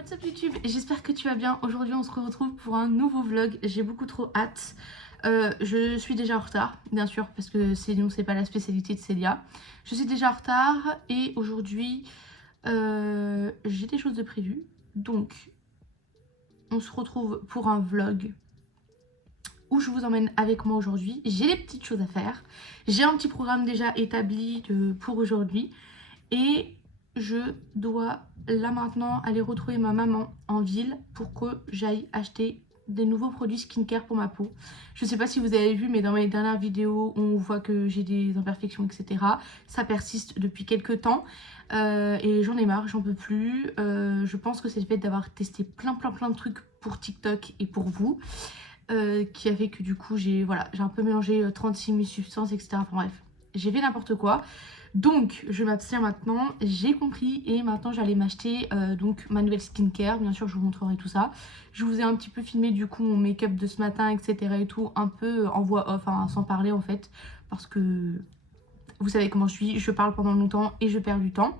What's up YouTube, j'espère que tu vas bien. Aujourd'hui on se retrouve pour un nouveau vlog, j'ai beaucoup trop hâte. Je suis déjà en retard, bien sûr, parce que sinon c'est pas la spécialité de Célia. Je suis déjà en retard et aujourd'hui j'ai des choses de prévues. Donc on se retrouve pour un vlog où je vous emmène avec moi aujourd'hui. J'ai des petites choses à faire, j'ai un petit programme déjà établi pour aujourd'hui. Et je dois là maintenant aller retrouver ma maman en ville pour que j'aille acheter des nouveaux produits skincare pour ma peau. Je sais pas si vous avez vu, mais dans mes dernières vidéos on voit que j'ai des imperfections, etc. Ça persiste depuis quelques temps et j'en ai marre, j'en peux plus. Je pense que c'est le fait d'avoir testé plein de trucs pour TikTok et pour vous qui a fait que du coup j'ai un peu mélangé 36 000 substances, etc. Enfin bref, j'ai fait n'importe quoi. Donc je m'abstiens maintenant, j'ai compris, et maintenant j'allais m'acheter donc ma nouvelle skincare. Bien sûr je vous montrerai tout ça. Je vous ai un petit peu filmé du coup mon make-up de ce matin, etc. et tout, un peu en voix off, hein, sans parler en fait, parce que vous savez comment je parle pendant longtemps et je perds du temps.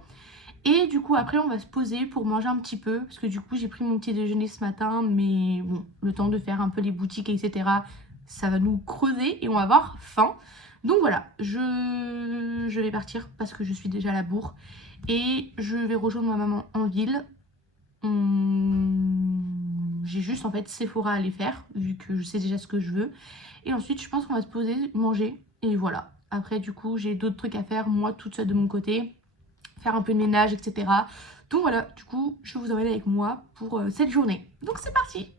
Et du coup après on va se poser pour manger un petit peu, parce que du coup j'ai pris mon petit déjeuner ce matin, mais bon, le temps de faire un peu les boutiques, etc. ça va nous creuser et on va avoir faim. Donc voilà, je vais partir parce que je suis déjà à la bourre et je vais rejoindre ma maman en ville. J'ai juste en fait Sephora à aller faire vu que je sais déjà ce que je veux. Et ensuite je pense qu'on va se poser, manger et voilà. Après du coup j'ai d'autres trucs à faire moi toute seule de mon côté, faire un peu de ménage, etc. Donc voilà, du coup je vous emmène avec moi pour cette journée. Donc c'est parti.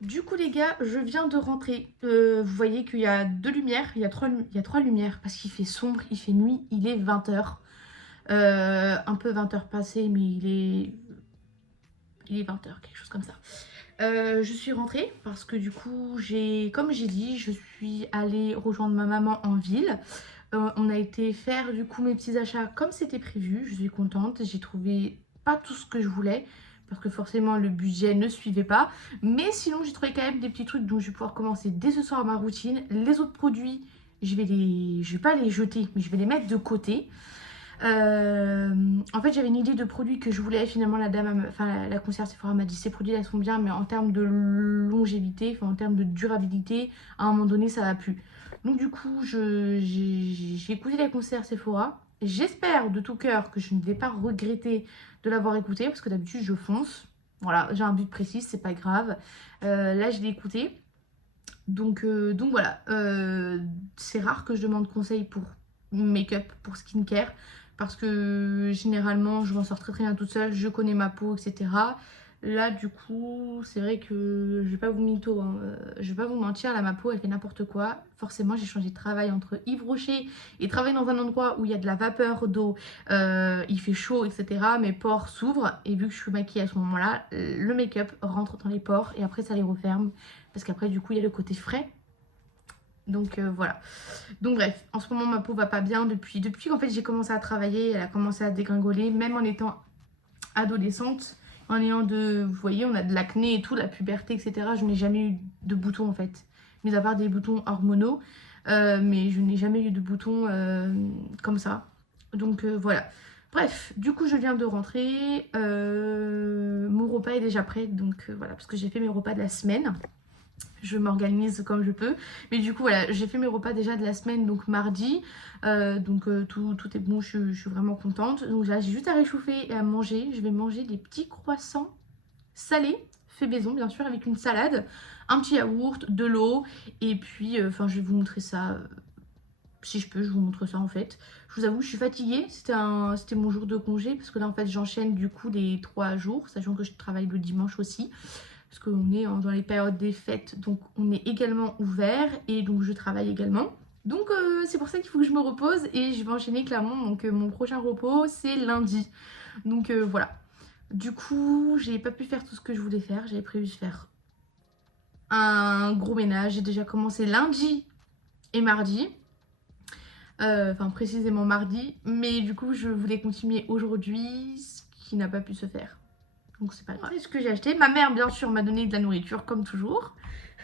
Du coup les gars, je viens de rentrer. Vous voyez qu'il y a deux lumières, il y a trois lumières parce qu'il fait sombre, il fait nuit, il est 20 h. Un peu 20 h passées, mais il est 20 h, quelque chose comme ça. Je suis rentrée parce que du coup, comme j'ai dit, je suis allée rejoindre ma maman en ville. On a été faire du coup mes petits achats comme c'était prévu. Je suis contente, j'ai trouvé pas tout ce que je voulais parce que forcément le budget ne suivait pas, mais sinon j'ai trouvé quand même des petits trucs dont je vais pouvoir commencer dès ce soir ma routine. Les autres produits, je vais pas les jeter, mais je vais les mettre de côté. En fait j'avais une idée de produits que je voulais. Finalement la dame, la conseillère Sephora m'a dit ces produits là sont bien, mais en termes de longévité, en termes de durabilité, à un moment donné ça va plus. Donc du coup j'ai écouté la conseillère Sephora. J'espère de tout cœur que je ne vais pas regretter de l'avoir écouté, parce que d'habitude je fonce. Voilà, j'ai un but précis, c'est pas grave. Là je l'ai écouté. Donc voilà, c'est rare que je demande conseil pour make-up, pour skincare, parce que généralement je m'en sors très bien toute seule, je connais ma peau, etc. Là du coup c'est vrai que je vais pas vous mytho, hein, je vais pas vous mentir, là ma peau elle fait n'importe quoi. Forcément j'ai changé de travail entre Yves Rocher et travailler dans un endroit où il y a de la vapeur d'eau, il fait chaud, etc. Mes pores s'ouvrent et vu que je suis maquillée à ce moment là, le make-up rentre dans les pores et après ça les referme, parce qu'après du coup il y a le côté frais. Donc voilà. Donc bref, en ce moment ma peau va pas bien depuis qu'en fait j'ai commencé à travailler. Elle a commencé à dégringoler, même en étant adolescente, en ayant vous voyez, on a de l'acné et tout, la puberté, etc. Je n'ai jamais eu de boutons en fait, mis à part des boutons hormonaux, mais je n'ai jamais eu de boutons comme ça. Donc voilà. Bref, du coup je viens de rentrer, mon repas est déjà prêt, donc voilà, parce que j'ai fait mes repas de la semaine. Je m'organise comme je peux, mais du coup voilà, j'ai fait mes repas déjà de la semaine, donc mardi, tout est bon, je suis vraiment contente. Donc là j'ai juste à réchauffer et à manger. Je vais manger des petits croissants salés fait maison bien sûr, avec une salade, un petit yaourt, de l'eau, et puis enfin je vais vous montrer ça, si je peux je vous montre ça en fait. Je vous avoue je suis fatiguée, c'était mon jour de congé, parce que là en fait j'enchaîne du coup les 3 jours, sachant que je travaille le dimanche aussi, parce qu'on est dans les périodes des fêtes, donc on est également ouvert, et donc je travaille également. Donc c'est pour ça qu'il faut que je me repose, et je vais enchaîner clairement, donc mon prochain repos c'est lundi. Donc voilà. Du coup, j'ai pas pu faire tout ce que je voulais faire. J'avais prévu de faire un gros ménage. J'ai déjà commencé lundi et mardi. Enfin, précisément mardi. Mais du coup, je voulais continuer aujourd'hui, ce qui n'a pas pu se faire. Donc c'est pas grave. Ce que j'ai acheté, ma mère bien sûr m'a donné de la nourriture comme toujours.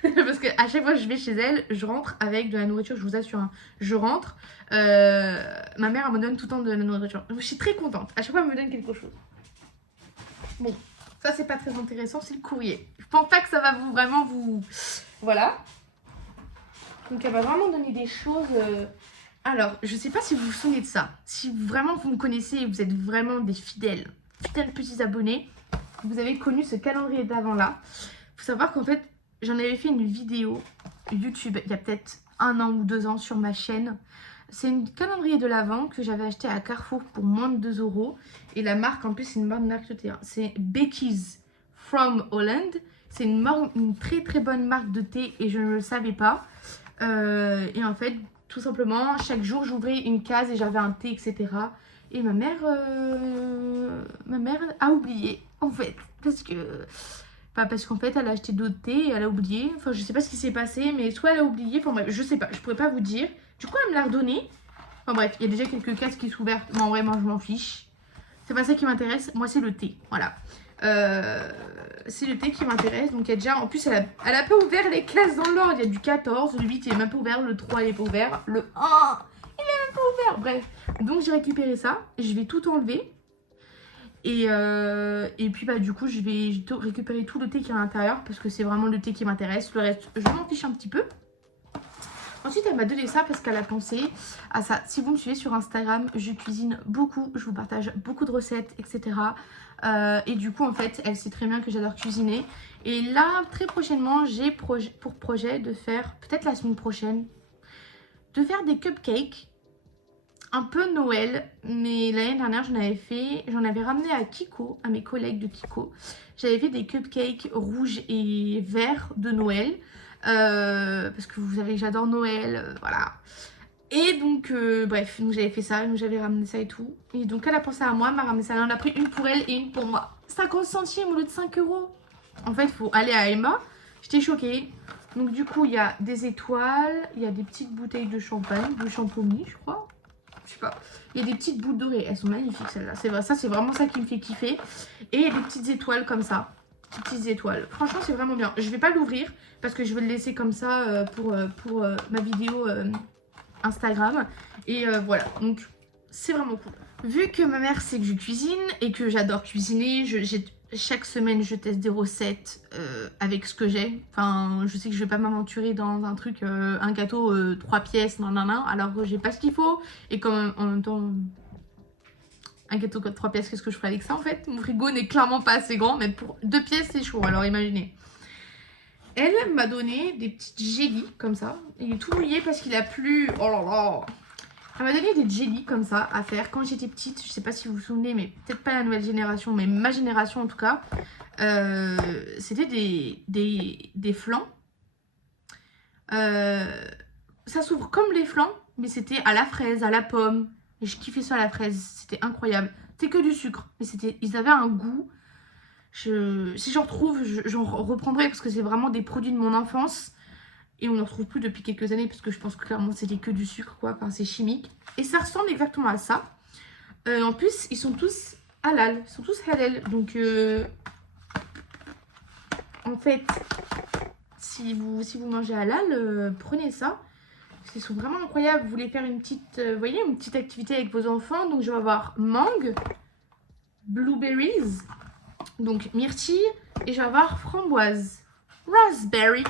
Parce que à chaque fois que je vais chez elle, je rentre avec de la nourriture, je vous assure. Hein. Je rentre, ma mère elle me donne tout le temps de la nourriture. Donc, je suis très contente. À chaque fois elle me donne quelque chose. Bon, ça c'est pas très intéressant, c'est le courrier. Je pense pas que ça va vraiment vous... Voilà. Donc elle va vraiment donner des choses... Alors, je sais pas si vous vous souvenez de ça. Si vraiment vous me connaissez et vous êtes vraiment des fidèles petits abonnés, vous avez connu ce calendrier d'avant là. Faut savoir qu'en fait, j'en avais fait une vidéo YouTube il y a peut-être 1 an ou 2 ans sur ma chaîne. C'est une calendrier de l'Avent que j'avais acheté à Carrefour pour moins de 2 €. Et la marque, en plus, c'est une bonne marque de thé. C'est Becky's from Holland. C'est une très très bonne marque de thé et je ne le savais pas. Et en fait, tout simplement, chaque jour, j'ouvrais une case et j'avais un thé, etc. Et ma mère a oublié, en fait. Parce qu'en fait, elle a acheté d'autres thés et elle a oublié. Enfin, je sais pas ce qui s'est passé, mais soit elle a oublié. Enfin bref, je sais pas, je pourrais pas vous dire. Du coup, elle me l'a redonné. Enfin bref, il y a déjà quelques cases qui sont ouvertes. Non, vraiment, je m'en fiche. C'est pas ça qui m'intéresse. Moi, c'est le thé. Voilà. C'est le thé qui m'intéresse. Donc, il y a déjà... En plus, elle a pas ouvert les cases dans l'ordre. Il y a du 14, le 8, il est même pas ouvert. Le 3, il est pas ouvert. Le 1, il est même pas ouvert. Bref. Donc, j'ai récupéré ça. Je vais tout enlever. Et puis bah du coup je vais récupérer tout le thé qui est à l'intérieur parce que c'est vraiment le thé qui m'intéresse. Le reste je m'en fiche un petit peu. Ensuite elle m'a donné ça parce qu'elle a pensé à ça. Si vous me suivez sur Instagram, je cuisine beaucoup, je vous partage beaucoup de recettes, etc. Et du coup en fait elle sait très bien que j'adore cuisiner. Et là très prochainement j'ai pour projet de faire, peut-être la semaine prochaine, de faire des cupcakes. Un peu Noël, mais l'année dernière j'en avais ramené à Kiko, à mes collègues de Kiko. J'avais fait des cupcakes rouges et verts de Noël, parce que vous savez que j'adore Noël, voilà. Et donc, bref, donc j'avais fait ça, donc j'avais ramené ça et tout. Et donc elle a pensé à moi, m'a ramené ça, elle en a pris une pour elle et une pour moi. 50 centimes au lieu de 5 €. En fait, il faut aller à Emma, j'étais choquée. Donc du coup, il y a des étoiles, il y a des petites bouteilles de champagne, de champomis, je crois. Je sais pas. Il y a des petites boules dorées. Elles sont magnifiques celles-là. C'est vraiment ça qui me fait kiffer. Et des petites étoiles comme ça. Des petites étoiles. Franchement, c'est vraiment bien. Je vais pas l'ouvrir parce que je vais le laisser comme ça pour ma vidéo Instagram. Et voilà. Donc, c'est vraiment cool. Vu que ma mère sait que je cuisine et que j'adore cuisiner, chaque semaine je teste des recettes avec ce que j'ai. Enfin, je sais que je vais pas m'aventurer dans un truc, un gâteau 3 pièces, alors que j'ai pas ce qu'il faut. Et comme en même temps, un gâteau 3 pièces, qu'est-ce que je ferais avec ça en fait? Mon frigo n'est clairement pas assez grand, mais pour 2 pièces c'est chaud, alors imaginez. Elle m'a donné des petites jellies comme ça. Il est tout mouillé parce qu'il a plu. Oh là là! Elle m'a donné des jellies comme ça à faire quand j'étais petite. Je sais pas si vous vous souvenez, mais peut-être pas la nouvelle génération, mais ma génération en tout cas. C'était des flans. Ça s'ouvre comme les flans, mais c'était à la fraise, à la pomme. Et je kiffais ça à la fraise, c'était incroyable. C'était que du sucre, mais ils avaient un goût. Si j'en retrouve, j'en reprendrai parce que c'est vraiment des produits de mon enfance. Et on ne retrouve plus depuis quelques années parce que je pense que clairement c'était que du sucre quoi, enfin c'est chimique. Et ça ressemble exactement à ça. En plus ils sont tous halal, ils sont tous halal. Donc en fait si vous mangez halal, prenez ça. Parce qu'ils sont vraiment incroyables. Vous voulez faire une petite, voyez, une petite activité avec vos enfants. Donc je vais avoir mangue, blueberries, donc myrtille, et je vais avoir framboise, raspberry.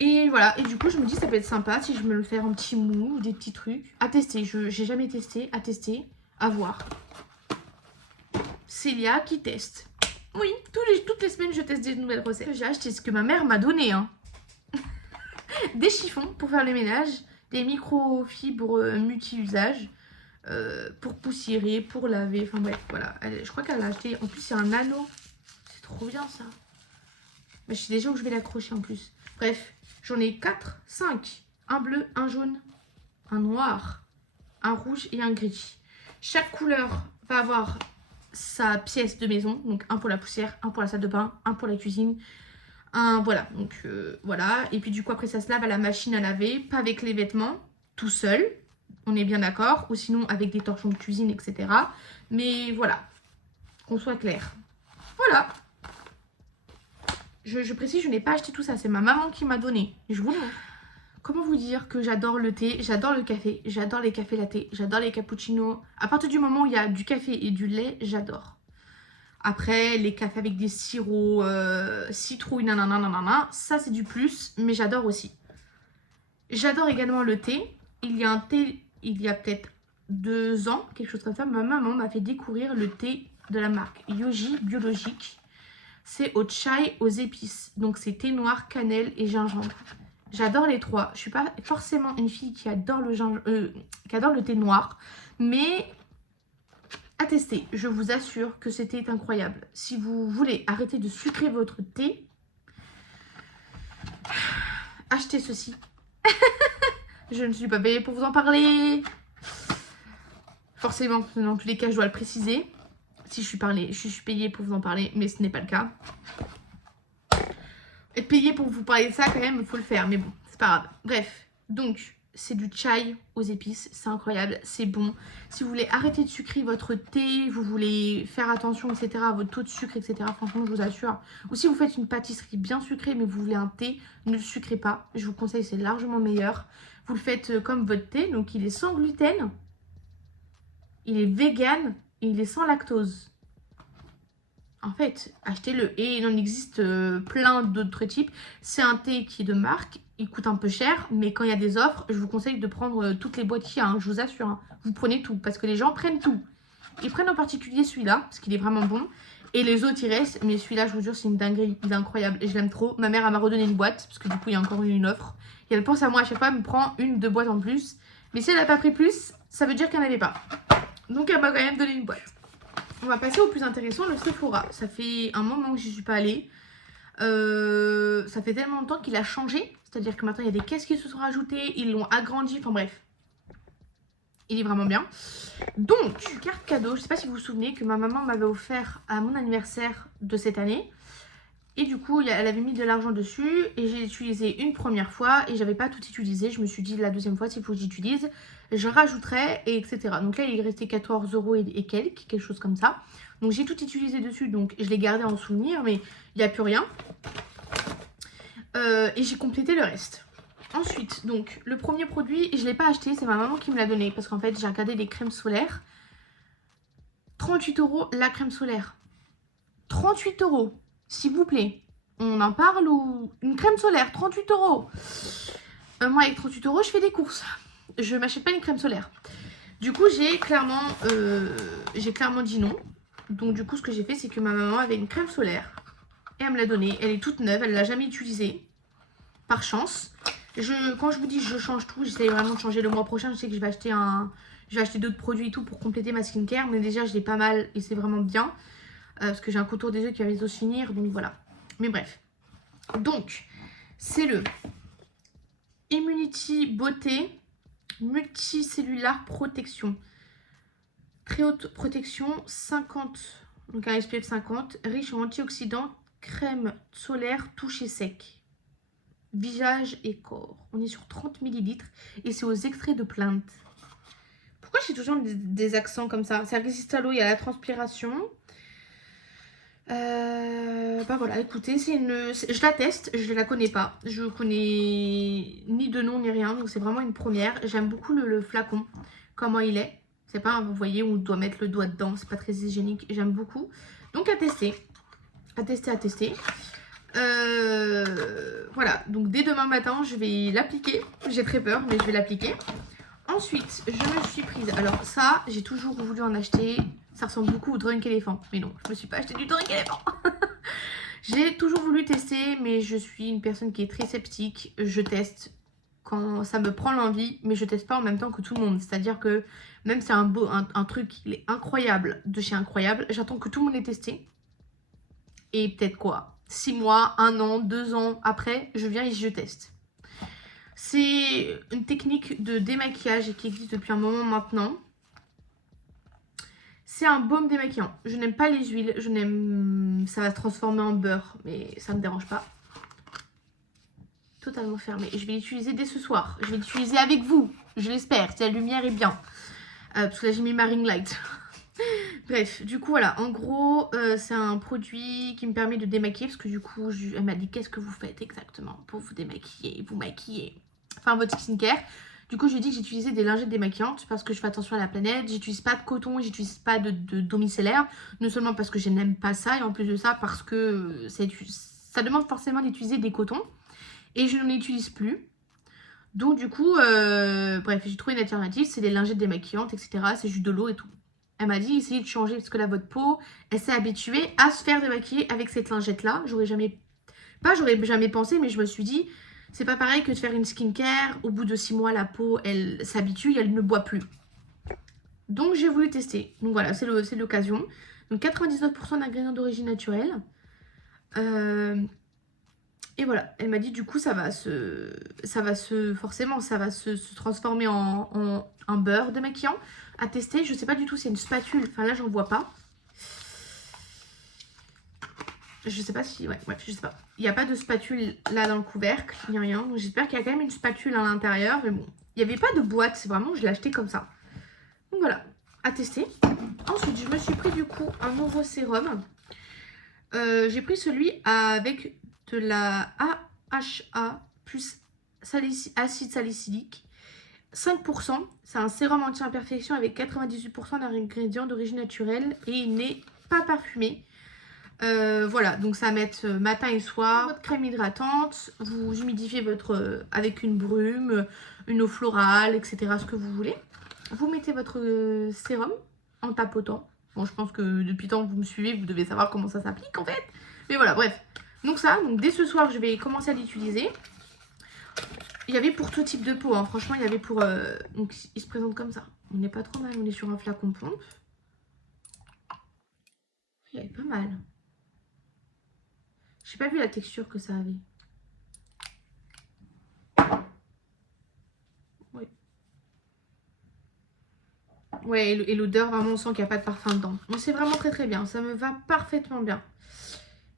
Et voilà, et du coup je me dis ça peut être sympa si je me le fais en petit mou, des petits trucs. À tester, j'ai jamais testé, à tester, à voir. Célia qui teste. Oui, toutes les semaines, je teste des nouvelles recettes. J'ai acheté ce que ma mère m'a donné. Hein. Des chiffons pour faire le ménage, des microfibres multi-usages pour poussiérer, pour laver. Enfin bref, voilà. Je crois qu'elle a acheté. En plus, il y a un anneau. C'est trop bien ça. Mais je sais déjà où je vais l'accrocher en plus. Bref, j'en ai 4, 5. Un bleu, un jaune, un noir, un rouge et un gris. Chaque couleur va avoir sa pièce de maison. Donc un pour la poussière, un pour la salle de bain, un pour la cuisine. Voilà, donc voilà. Et puis du coup après ça se lave à la machine à laver, pas avec les vêtements, tout seul. On est bien d'accord. Ou sinon avec des torchons de cuisine, etc. Mais voilà, qu'on soit clair. Voilà. Je précise, je n'ai pas acheté tout ça. C'est ma maman qui m'a donné. Je vous le montre. Comment vous dire que j'adore le thé, j'adore le café, j'adore les cafés latte, j'adore les cappuccinos. À partir du moment où il y a du café et du lait, j'adore. Après, les cafés avec des sirops, citrouille, nanana, ça c'est du plus, mais j'adore aussi. J'adore également le thé. Il y a un thé, il y a peut-être 2 ans, quelque chose comme ça, ma maman m'a fait découvrir le thé de la marque Yogi Biologique. C'est au chai aux épices, donc c'est thé noir, cannelle et gingembre. J'adore les trois. Je suis pas forcément une fille qui adore le thé noir, mais à tester. Je vous assure que ce thé est incroyable. Si vous voulez arrêter de sucrer votre thé, achetez ceci. Je ne suis pas payée pour vous en parler. Forcément, dans tous les cas, je dois le préciser. Si je suis payée pour vous en parler, mais ce n'est pas le cas. Être payée pour vous parler de ça, quand même, il faut le faire. Mais bon, c'est pas grave. Bref, donc, c'est du chai aux épices. C'est incroyable, c'est bon. Si vous voulez arrêter de sucrer votre thé, vous voulez faire attention, etc., à votre taux de sucre, etc., franchement, je vous assure. Ou si vous faites une pâtisserie bien sucrée, mais vous voulez un thé, ne le sucrez pas. Je vous conseille, c'est largement meilleur. Vous le faites comme votre thé. Donc, il est sans gluten. Il est vegan. Et il est sans lactose. En fait, achetez-le. Et il en existe plein d'autres types. C'est un thé qui est de marque. Il coûte un peu cher. Mais quand il y a des offres, je vous conseille de prendre toutes les boîtes qu'il y a. Hein, je vous assure. Hein. Vous prenez tout. Parce que les gens prennent tout. Ils prennent en particulier celui-là. Parce qu'il est vraiment bon. Et les autres, ils restent. Mais celui-là, je vous jure, c'est une dinguerie. Il est incroyable. Et je l'aime trop. Ma mère, elle m'a redonné une boîte. Parce que du coup, il y a encore eu une offre. Et elle pense à moi à chaque fois. Elle me prend 1-2 boîtes en plus. Mais si elle n'a pas pris plus, ça veut dire qu'elle n'avait pas. Donc, elle m'a quand même donné une boîte. On va passer au plus intéressant, le Sephora. Ça fait un moment que je n'y suis pas allée. Ça fait tellement longtemps qu'il a changé. C'est-à-dire que maintenant, il y a des caisses qui se sont rajoutées. Ils l'ont agrandi. Enfin bref. Il est vraiment bien. Donc, une carte cadeau. Je ne sais pas si vous vous souvenez que ma maman m'avait offert à mon anniversaire de cette année. Et du coup, elle avait mis de l'argent dessus. Et j'ai utilisé une première fois. Et j'avais pas tout utilisé. Je me suis dit la deuxième fois, s'il faut que j'utilise, je rajouterai, et etc. Donc là, il est resté 14 € et quelques, quelque chose comme ça. Donc j'ai tout utilisé dessus. Donc je l'ai gardé en souvenir. Mais il n'y a plus rien. Et j'ai complété le reste. Ensuite, donc, le premier produit, je ne l'ai pas acheté. C'est ma maman qui me l'a donné. Parce qu'en fait, j'ai regardé les crèmes solaires. 38 € la crème solaire. 38 €. S'il vous plaît, on en parle ou... Une crème solaire, 38 €. Moi, avec 38 €, je fais des courses. Je m'achète pas une crème solaire. Du coup, j'ai clairement dit non. Donc, du coup, ce que j'ai fait, c'est que ma maman avait une crème solaire. Et elle me l'a donnée. Elle est toute neuve, elle ne l'a jamais utilisée. Par chance. Quand je vous dis je change tout, j'essaie vraiment de changer le mois prochain. Je sais que je vais acheter d'autres produits et tout pour compléter ma skincare. Mais déjà, je l'ai pas mal et c'est vraiment bien. Parce que j'ai un contour des yeux qui va bientôt se finir. Donc voilà. Mais bref. Donc, c'est le Immunity Beauté Multicellulaire Protection. Très haute protection, 50. Donc un SPF 50. Riche en antioxydants. Crème solaire touché sec. Visage et corps. On est sur 30 ml. Et c'est aux extraits de plainte. Pourquoi j'ai toujours des accents comme ça? Ça résiste à l'eau, il y a la transpiration. Bah voilà, écoutez, je la teste, je ne la connais pas. Je connais ni de nom ni rien, donc c'est vraiment une première. J'aime beaucoup le flacon, comment il est. C'est pas, vous voyez, on doit mettre le doigt dedans, c'est pas très hygiénique. J'aime beaucoup. Donc à tester. À tester. Voilà, donc dès demain matin, je vais l'appliquer. J'ai très peur, mais je vais l'appliquer. Ensuite, je me suis prise. Alors ça, j'ai toujours voulu en acheter. Ça ressemble beaucoup au Drunk Elephant. Mais non, je me suis pas acheté du Drunk Elephant. J'ai toujours voulu tester, mais je suis une personne qui est très sceptique. Je teste quand ça me prend l'envie, mais je teste pas en même temps que tout le monde. C'est-à-dire que même si c'est un truc, il est incroyable, de chez Incroyable, j'attends que tout le monde l'ait testé. Et peut-être quoi, 6 mois, 1 an, 2 ans après, je viens et je teste. C'est une technique de démaquillage qui existe depuis un moment maintenant. C'est un baume démaquillant. Je n'aime pas les huiles, je n'aime... Ça va se transformer en beurre, mais ça ne me dérange pas. Totalement fermé. Et je vais l'utiliser dès ce soir. Je vais l'utiliser avec vous, je l'espère, si la lumière est bien. Parce que là j'ai mis ma ring light. Bref, du coup voilà, en gros c'est un produit qui me permet de démaquiller. Parce que du coup elle m'a dit qu'est-ce que vous faites exactement pour vous démaquiller, vous maquiller. Enfin votre skincare. Du coup je lui ai dit que j'utilisais des lingettes démaquillantes parce que je fais attention à la planète. J'utilise pas de coton, j'utilise pas de d'eau micellaire. Non seulement parce que je n'aime pas ça, et en plus de ça parce que ça demande forcément d'utiliser des cotons. Et je ne l'utilise plus. Donc du coup, bref, j'ai trouvé une alternative. C'est des lingettes démaquillantes, etc. C'est juste de l'eau et tout. Elle m'a dit, essayez de changer parce que là, votre peau, elle s'est habituée à se faire démaquiller avec cette lingette-là. J'aurais jamais pensé, mais je me suis dit, c'est pas pareil que de faire une skincare. Au bout de 6 mois, la peau, elle s'habitue et elle ne boit plus. Donc j'ai voulu tester. Donc voilà, c'est l'occasion. Donc 99% d'ingrédients d'origine naturelle. Et voilà, elle m'a dit du coup forcément ça va se transformer en beurre démaquillant à tester. Je sais pas du tout, c'est une spatule, enfin là j'en vois pas. Je sais pas si, ouais, je sais pas. Il n'y a pas de spatule là dans le couvercle, il n'y a rien. Donc j'espère qu'il y a quand même une spatule à l'intérieur, mais bon. Il n'y avait pas de boîte, c'est vraiment, je l'ai acheté comme ça. Donc voilà, à tester. Ensuite, je me suis pris du coup un nouveau sérum. J'ai pris celui avec de la AHA plus acide salicylique 5%. C'est un sérum anti-imperfection avec 98% d'ingrédients d'origine naturelle et il n'est pas parfumé. Voilà, donc ça va mettre matin et soir. Votre crème hydratante, vous humidifiez votre avec une brume, une eau florale, etc. Ce que vous voulez. Vous mettez votre sérum en tapotant. Bon, je pense que depuis le temps que vous me suivez, vous devez savoir comment ça s'applique en fait. Mais voilà, bref. Donc ça, donc dès ce soir, je vais commencer à l'utiliser. Il y avait pour tout type de peau, hein. Franchement, il y avait pour... Donc, il se présente comme ça. On n'est pas trop mal, on est sur un flacon pompe. Il y avait pas mal. J'ai pas vu la texture que ça avait. Oui. Ouais, et l'odeur, vraiment, on sent qu'il n'y a pas de parfum dedans. Donc c'est vraiment très très bien. Ça me va parfaitement bien.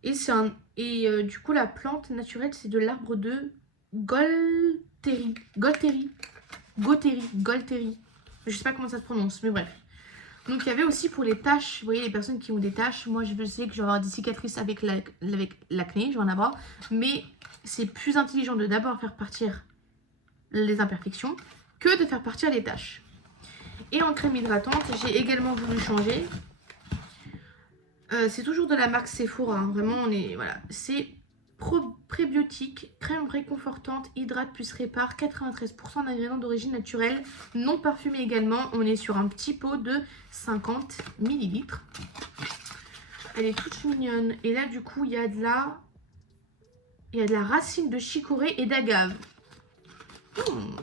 Et c'est un... Et du coup, la plante naturelle, c'est de l'arbre de Golteri. Je sais pas comment ça se prononce, mais bref. Donc il y avait aussi pour les taches, vous voyez les personnes qui ont des taches, moi je sais que je vais avoir des cicatrices avec l'acné, je vais en avoir, mais c'est plus intelligent de d'abord faire partir les imperfections que de faire partir les taches. Et en crème hydratante, j'ai également voulu changer. C'est toujours de la marque Sephora, hein. Vraiment on est, voilà, c'est prébiotique, crème réconfortante, hydrate plus répare, 93% d'ingrédients d'origine naturelle, non parfumés également. On est sur un petit pot de 50 ml. Elle est toute mignonne. Et là du coup il y a de la racine de chicorée et d'agave.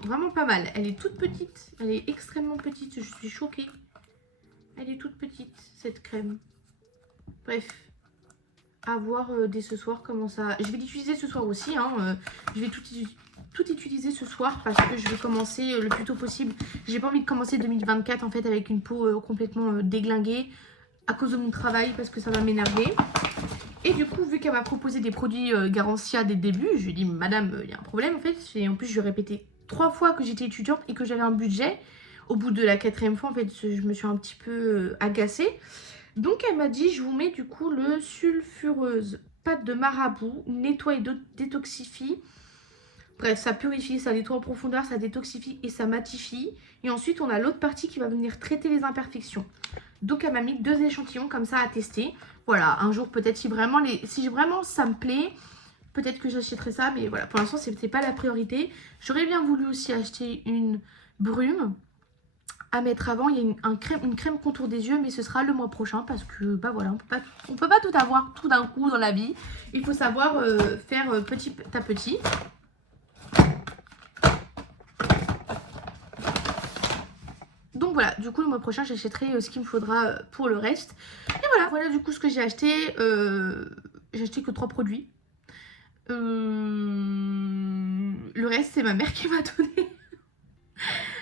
Vraiment pas mal. Elle est toute petite, elle est extrêmement petite, je suis choquée. Elle est toute petite cette crème. Bref. À voir dès ce soir comment ça... Je vais l'utiliser ce soir aussi, hein. Je vais tout utiliser ce soir parce que je vais commencer le plus tôt possible. J'ai pas envie de commencer 2024 en fait avec une peau complètement déglinguée à cause de mon travail parce que ça va m'énerver. Et du coup, vu qu'elle m'a proposé des produits Garancia dès le début, je lui ai dit madame, il y a un problème en fait. Et en plus, je lui ai répété 3 fois que j'étais étudiante et que j'avais un budget. Au bout de la 4e fois, en fait, je me suis un petit peu agacée. Donc elle m'a dit, je vous mets du coup le sulfureuse pâte de marabout, nettoie et détoxifie. Bref, ça purifie, ça nettoie en profondeur, ça détoxifie et ça matifie. Et ensuite, on a l'autre partie qui va venir traiter les imperfections. Donc elle m'a mis 2 échantillons comme ça à tester. Voilà, un jour peut-être si vraiment ça me plaît, peut-être que j'achèterai ça. Mais voilà, pour l'instant, c'est pas la priorité. J'aurais bien voulu aussi acheter une brume. à mettre avant. Il y a une crème contour des yeux, mais ce sera le mois prochain parce que bah voilà, on peut pas tout avoir tout d'un coup dans la vie. Il faut savoir faire petit à petit. Donc voilà, du coup le mois prochain j'achèterai ce qu'il me faudra pour le reste. Et voilà du coup ce que j'ai acheté. J'ai acheté que 3 produits. Le reste c'est ma mère qui m'a donné.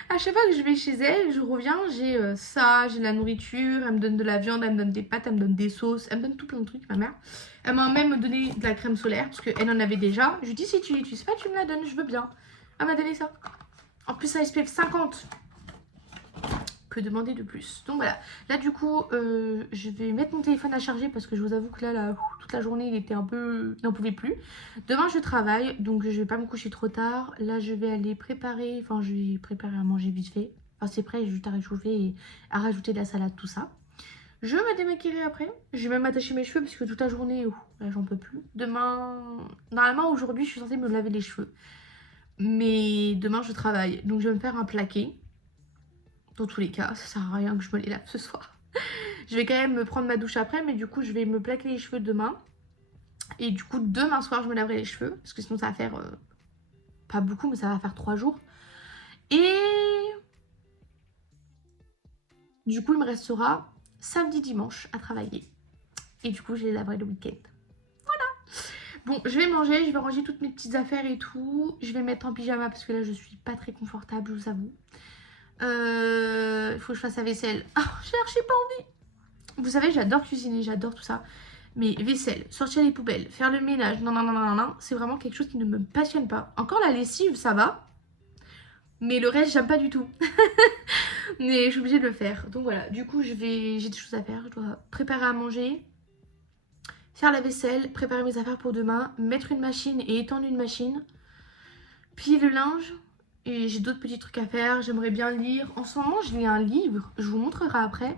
À chaque fois que je vais chez elle, je reviens, j'ai ça, j'ai de la nourriture, elle me donne de la viande, elle me donne des pâtes, elle me donne des sauces, elle me donne tout plein de trucs, ma mère. Elle m'a même donné de la crème solaire, parce qu'elle en avait déjà. Je lui dis, si tu l'utilises pas, tu me la donnes, je veux bien. Elle m'a donné ça. En plus, ça SPF 50. Que demander de plus? Donc voilà, là du coup, je vais mettre mon téléphone à charger, parce que je vous avoue que là toute la journée, il était un peu... Il n'en pouvait plus. Demain, je travaille, donc je vais pas me coucher trop tard. Là, je vais aller préparer, enfin, je vais préparer à manger vite fait. Enfin, c'est prêt, juste à réchauffer et à rajouter de la salade, tout ça. Je me démaquillerai après. Je vais même attacher mes cheveux, parce que toute la journée, là, j'en peux plus. Demain, normalement, aujourd'hui, je suis censée me laver les cheveux. Mais demain, je travaille, donc je vais me faire un plaqué. Dans tous les cas, ça sert à rien que je me les lave ce soir. Je vais quand même me prendre ma douche après, mais du coup, je vais me plaquer les cheveux demain. Et du coup, demain soir, je me laverai les cheveux. Parce que sinon, ça va faire... pas beaucoup, mais ça va faire 3 jours. Et... du coup, il me restera samedi, dimanche à travailler. Et du coup, je les laverai le week-end. Voilà. Bon, je vais manger, je vais ranger toutes mes petites affaires et tout. Je vais me mettre en pyjama parce que là, je suis pas très confortable, je vous avoue. Il faut que je fasse la vaisselle. Ah, j'ai archi pas envie. Vous savez, j'adore cuisiner, j'adore tout ça. Mais vaisselle, sortir les poubelles, faire le ménage, non, c'est vraiment quelque chose qui ne me passionne pas. Encore la lessive, ça va. Mais le reste, j'aime pas du tout. Mais je suis obligée de le faire. Donc voilà, du coup, j'ai des choses à faire. Je dois préparer à manger, faire la vaisselle, préparer mes affaires pour demain, mettre une machine et étendre une machine, plier le linge. Et j'ai d'autres petits trucs à faire, j'aimerais bien lire. En ce moment, je lis un livre, je vous montrerai après.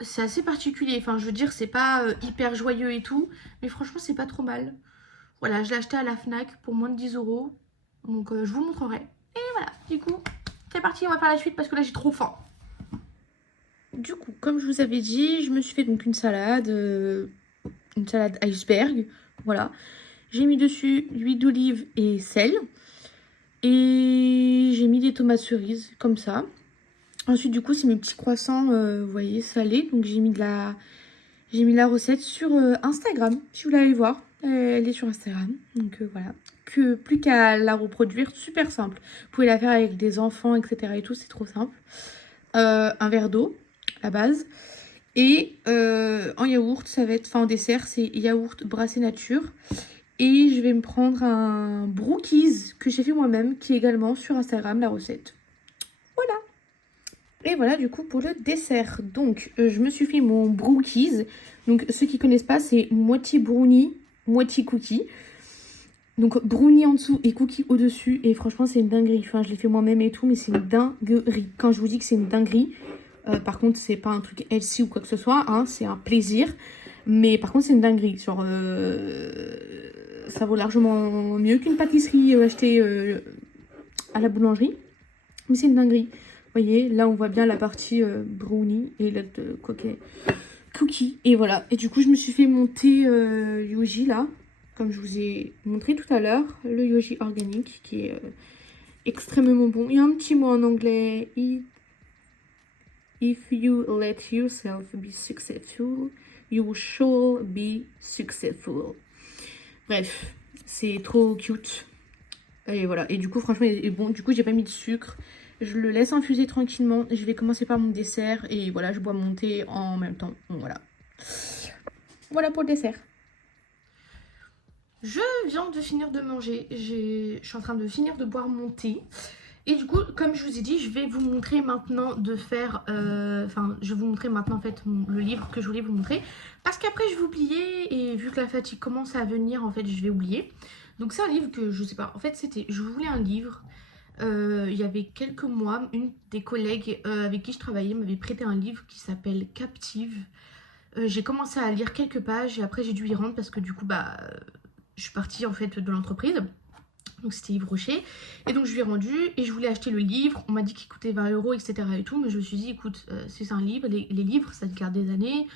C'est assez particulier, enfin je veux dire, c'est pas hyper joyeux et tout. Mais franchement, c'est pas trop mal. Voilà, je l'ai acheté à la Fnac pour moins de 10 €. Donc je vous montrerai. Et voilà, du coup, c'est parti, on va faire la suite parce que là, j'ai trop faim. Du coup, comme je vous avais dit, je me suis fait donc une salade iceberg. Voilà. J'ai mis dessus l'huile d'olive et sel. Et j'ai mis des tomates cerises, comme ça. Ensuite, du coup, c'est mes petits croissants, vous voyez, salés. Donc, j'ai mis la recette sur Instagram, si vous voulez aller voir. Elle est sur Instagram. Donc, voilà. Plus qu'à la reproduire, super simple. Vous pouvez la faire avec des enfants, etc. et tout, c'est trop simple. Un verre d'eau, la base. Et en yaourt, ça va être, enfin en dessert, c'est yaourt brassé nature. Et je vais me prendre un brookies que j'ai fait moi-même, qui est également sur Instagram, la recette. Voilà. Et voilà du coup pour le dessert. Donc je me suis fait mon brookies. Donc ceux qui connaissent pas, c'est moitié brownie, moitié cookie. Donc brownie en dessous et cookie au-dessus. Et franchement c'est une dinguerie. Enfin je l'ai fait moi-même et tout, mais c'est une dinguerie. Quand je vous dis que c'est une dinguerie, par contre c'est pas un truc healthy ou quoi que ce soit, hein, c'est un plaisir. Mais par contre c'est une dinguerie. Genre ça vaut largement mieux qu'une pâtisserie achetée à la boulangerie. Mais c'est une dinguerie. Vous voyez, là on voit bien la partie brownie et l'autre cookie. Et voilà. Et du coup, je me suis fait mon thé Yogi là, comme je vous ai montré tout à l'heure. Le Yogi organique qui est extrêmement bon. Il y a un petit mot en anglais. If you let yourself be successful, you shall be successful. Bref, c'est trop cute. Et voilà. Et du coup, franchement, il est bon. Du coup, j'ai pas mis de sucre. Je le laisse infuser tranquillement. Je vais commencer par mon dessert. Et voilà, je bois mon thé en même temps. Donc, voilà. Voilà pour le dessert. Je viens de finir de manger. Je suis en train de finir de boire mon thé. Et du coup, comme je vous ai dit, je vais vous montrer maintenant de faire... je vais vous montrer maintenant en fait le livre que je voulais vous montrer. Parce qu'après, je vais oublier. Et vu que la fatigue commence à venir, en fait, je vais oublier. Donc, c'est un livre que je sais pas. En fait, c'était... Je voulais un livre... il y avait quelques mois, une des collègues avec qui je travaillais m'avait prêté un livre qui s'appelle Captive. J'ai commencé à lire quelques pages et après j'ai dû y rendre parce que du coup je suis partie en fait de l'entreprise. Donc c'était Yves Rocher. Et donc je lui ai rendu et je voulais acheter le livre. On m'a dit qu'il coûtait 20 euros, etc. et tout. Mais je me suis dit, écoute, si c'est un livre, les livres, ça te garde des années.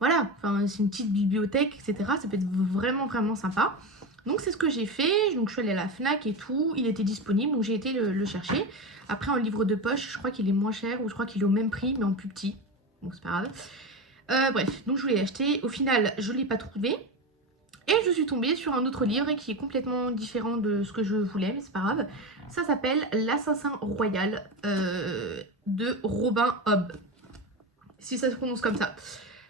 Voilà, enfin, c'est une petite bibliothèque, etc. Ça peut être vraiment, vraiment sympa. Donc c'est ce que j'ai fait. Donc je suis allée à la FNAC et tout. Il était disponible, donc j'ai été le chercher. Après, en livre de poche, je crois qu'il est moins cher ou je crois qu'il est au même prix, mais en plus petit. Donc c'est pas grave. Bref, donc je voulais l'acheter. Au final, je ne l'ai pas trouvé. Et je suis tombée sur un autre livre qui est complètement différent de ce que je voulais, mais c'est pas grave. Ça s'appelle L'Assassin Royal de Robin Hobb. Si ça se prononce comme ça.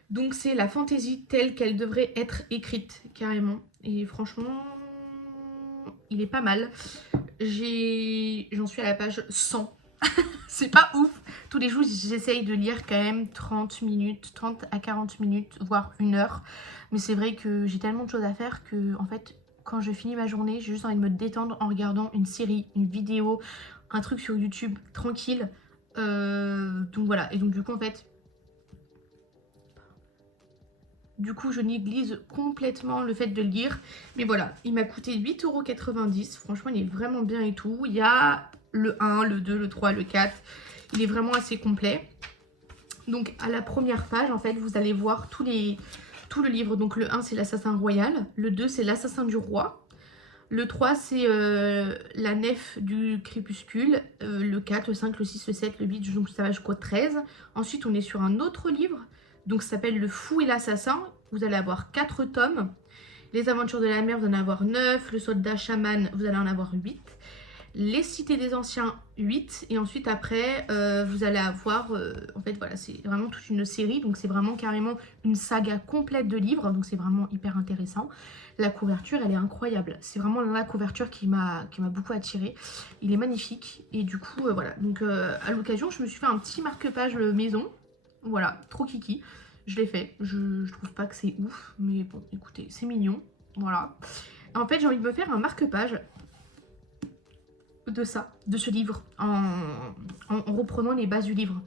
Donc c'est la fantaisie telle qu'elle devrait être écrite, carrément. Et franchement, il est pas mal. J'en suis à la page 100. C'est pas ouf. Tous les jours, j'essaye de lire quand même 30 minutes, 30 à 40 minutes, voire 1 heure. Mais c'est vrai que j'ai tellement de choses à faire que, en fait, quand je finis ma journée, j'ai juste envie de me détendre en regardant une série, une vidéo, un truc sur YouTube, tranquille. Donc voilà. Et donc du coup, en fait, je néglige complètement le fait de le lire. Mais voilà, il m'a coûté 8,90 €. Franchement, il est vraiment bien et tout. Il y a le 1, le 2, le 3, le 4. Il est vraiment assez complet. Donc, à la première page, en fait, vous allez voir tout le livre. Donc, le 1, c'est l'Assassin Royal. Le 2, c'est l'Assassin du Roi. Le 3, c'est la nef du crépuscule. Le 4, le 5, le 6, le 7, le 8, donc ça va jusqu'au 13. Ensuite, on est sur un autre livre. Donc, ça s'appelle Le Fou et l'Assassin. Vous allez avoir 4 tomes. Les Aventures de la mer, vous allez en avoir 9. Le Soldat Chaman, vous allez en avoir 8. Les Cités des Anciens, 8. Et ensuite, après, vous allez avoir... en fait, voilà, c'est vraiment toute une série. Donc, c'est vraiment carrément une saga complète de livres. Donc, c'est vraiment hyper intéressant. La couverture, elle est incroyable. C'est vraiment la couverture qui m'a beaucoup attirée. Il est magnifique. Et du coup, voilà. Donc, à l'occasion, je me suis fait un petit marque-page maison. Voilà, trop kiki. Je l'ai fait. Je trouve pas que c'est ouf. Mais bon, écoutez, c'est mignon. Voilà. En fait, j'ai envie de me faire un marque-page de ça, de ce livre, en reprenant les bases du livre.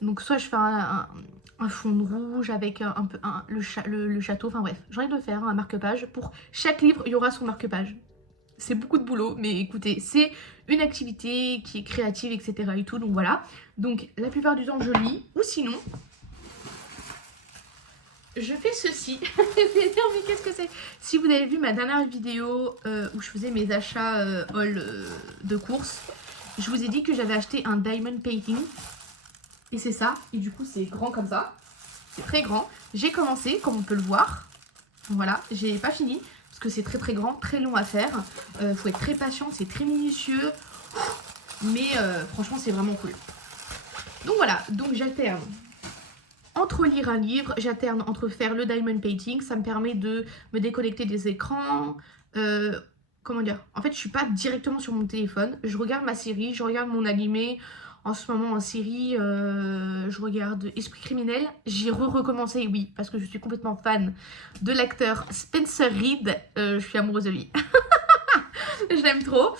Donc soit je fais un fond rouge avec le château, enfin bref, j'ai envie de faire un marque-page. Pour chaque livre, il y aura son marque-page. C'est beaucoup de boulot, mais écoutez, c'est une activité qui est créative, etc. et tout, donc voilà. Donc la plupart du temps, je lis, ou sinon, je fais ceci. Mais qu'est-ce que c'est? Si vous avez vu ma dernière vidéo où je faisais mes achats haul de course, je vous ai dit que j'avais acheté un diamond painting. Et c'est ça. Et du coup, c'est grand comme ça. C'est très grand. J'ai commencé, comme on peut le voir. Voilà, j'ai pas fini. Parce que c'est très très grand, très long à faire. Faut être très patient, c'est très minutieux. Mais franchement, c'est vraiment cool. Donc voilà, donc j'alterne entre lire un livre, j'alterne entre faire le diamond painting, ça me permet de me déconnecter des écrans. Comment dire? En fait, je suis pas directement sur mon téléphone. Je regarde ma série, je regarde mon animé. En ce moment, en série, je regarde Esprit criminel. J'ai recommencé, oui, parce que je suis complètement fan de l'acteur Spencer Reid. Je suis amoureuse de lui. Je l'aime trop.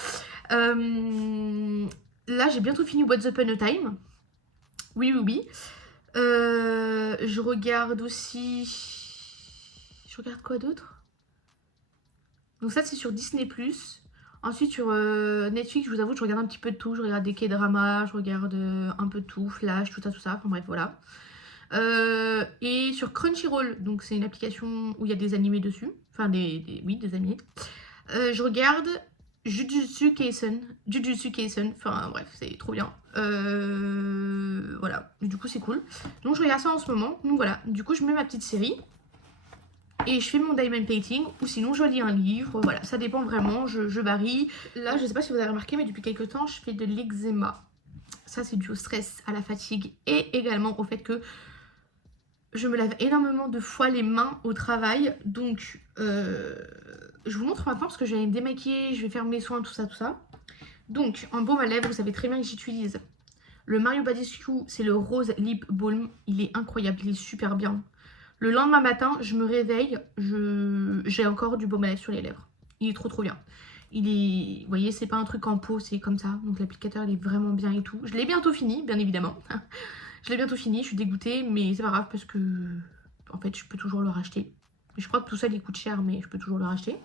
Là, j'ai bientôt fini What's Upon a Time. Oui, oui, oui. Je regarde aussi... Je regarde quoi d'autre? Donc ça, c'est sur Disney+. Ensuite, sur Netflix, je vous avoue, je regarde un petit peu de tout. Je regarde des K-dramas, je regarde un peu de tout, Flash, tout ça, tout ça. Enfin bref, voilà. Et sur Crunchyroll, donc c'est une application où il y a des animés dessus. Enfin, oui, des animés. Je regarde Jujutsu Kaisen. Enfin bref, c'est trop bien. Voilà, du coup c'est cool. Donc je regarde ça en ce moment. Donc voilà, du coup je mets ma petite série. Et je fais mon diamond painting, ou sinon je lis un livre, voilà, ça dépend vraiment, je varie. Là, je sais pas si vous avez remarqué, mais depuis quelques temps, je fais de l'eczéma. Ça, c'est dû au stress, à la fatigue, et également au fait que je me lave énormément de fois les mains au travail. Donc, je vous montre maintenant, parce que je vais me démaquiller, je vais faire mes soins, tout ça, tout ça. Donc, en baume à lèvres, vous savez très bien que j'utilise le Mario Badescu, c'est le Rose Lip Balm. Il est incroyable, il est super bien. Le lendemain matin, je me réveille, j'ai encore du baume à lèvres sur les lèvres. Il est trop trop bien. Il est, vous voyez, c'est pas un truc en pot, c'est comme ça. Donc l'applicateur, il est vraiment bien et tout. Je l'ai bientôt fini, bien évidemment. Je l'ai bientôt fini, je suis dégoûtée, mais c'est pas grave parce que, en fait, je peux toujours le racheter. Je crois que tout ça il coûte cher, mais je peux toujours le racheter.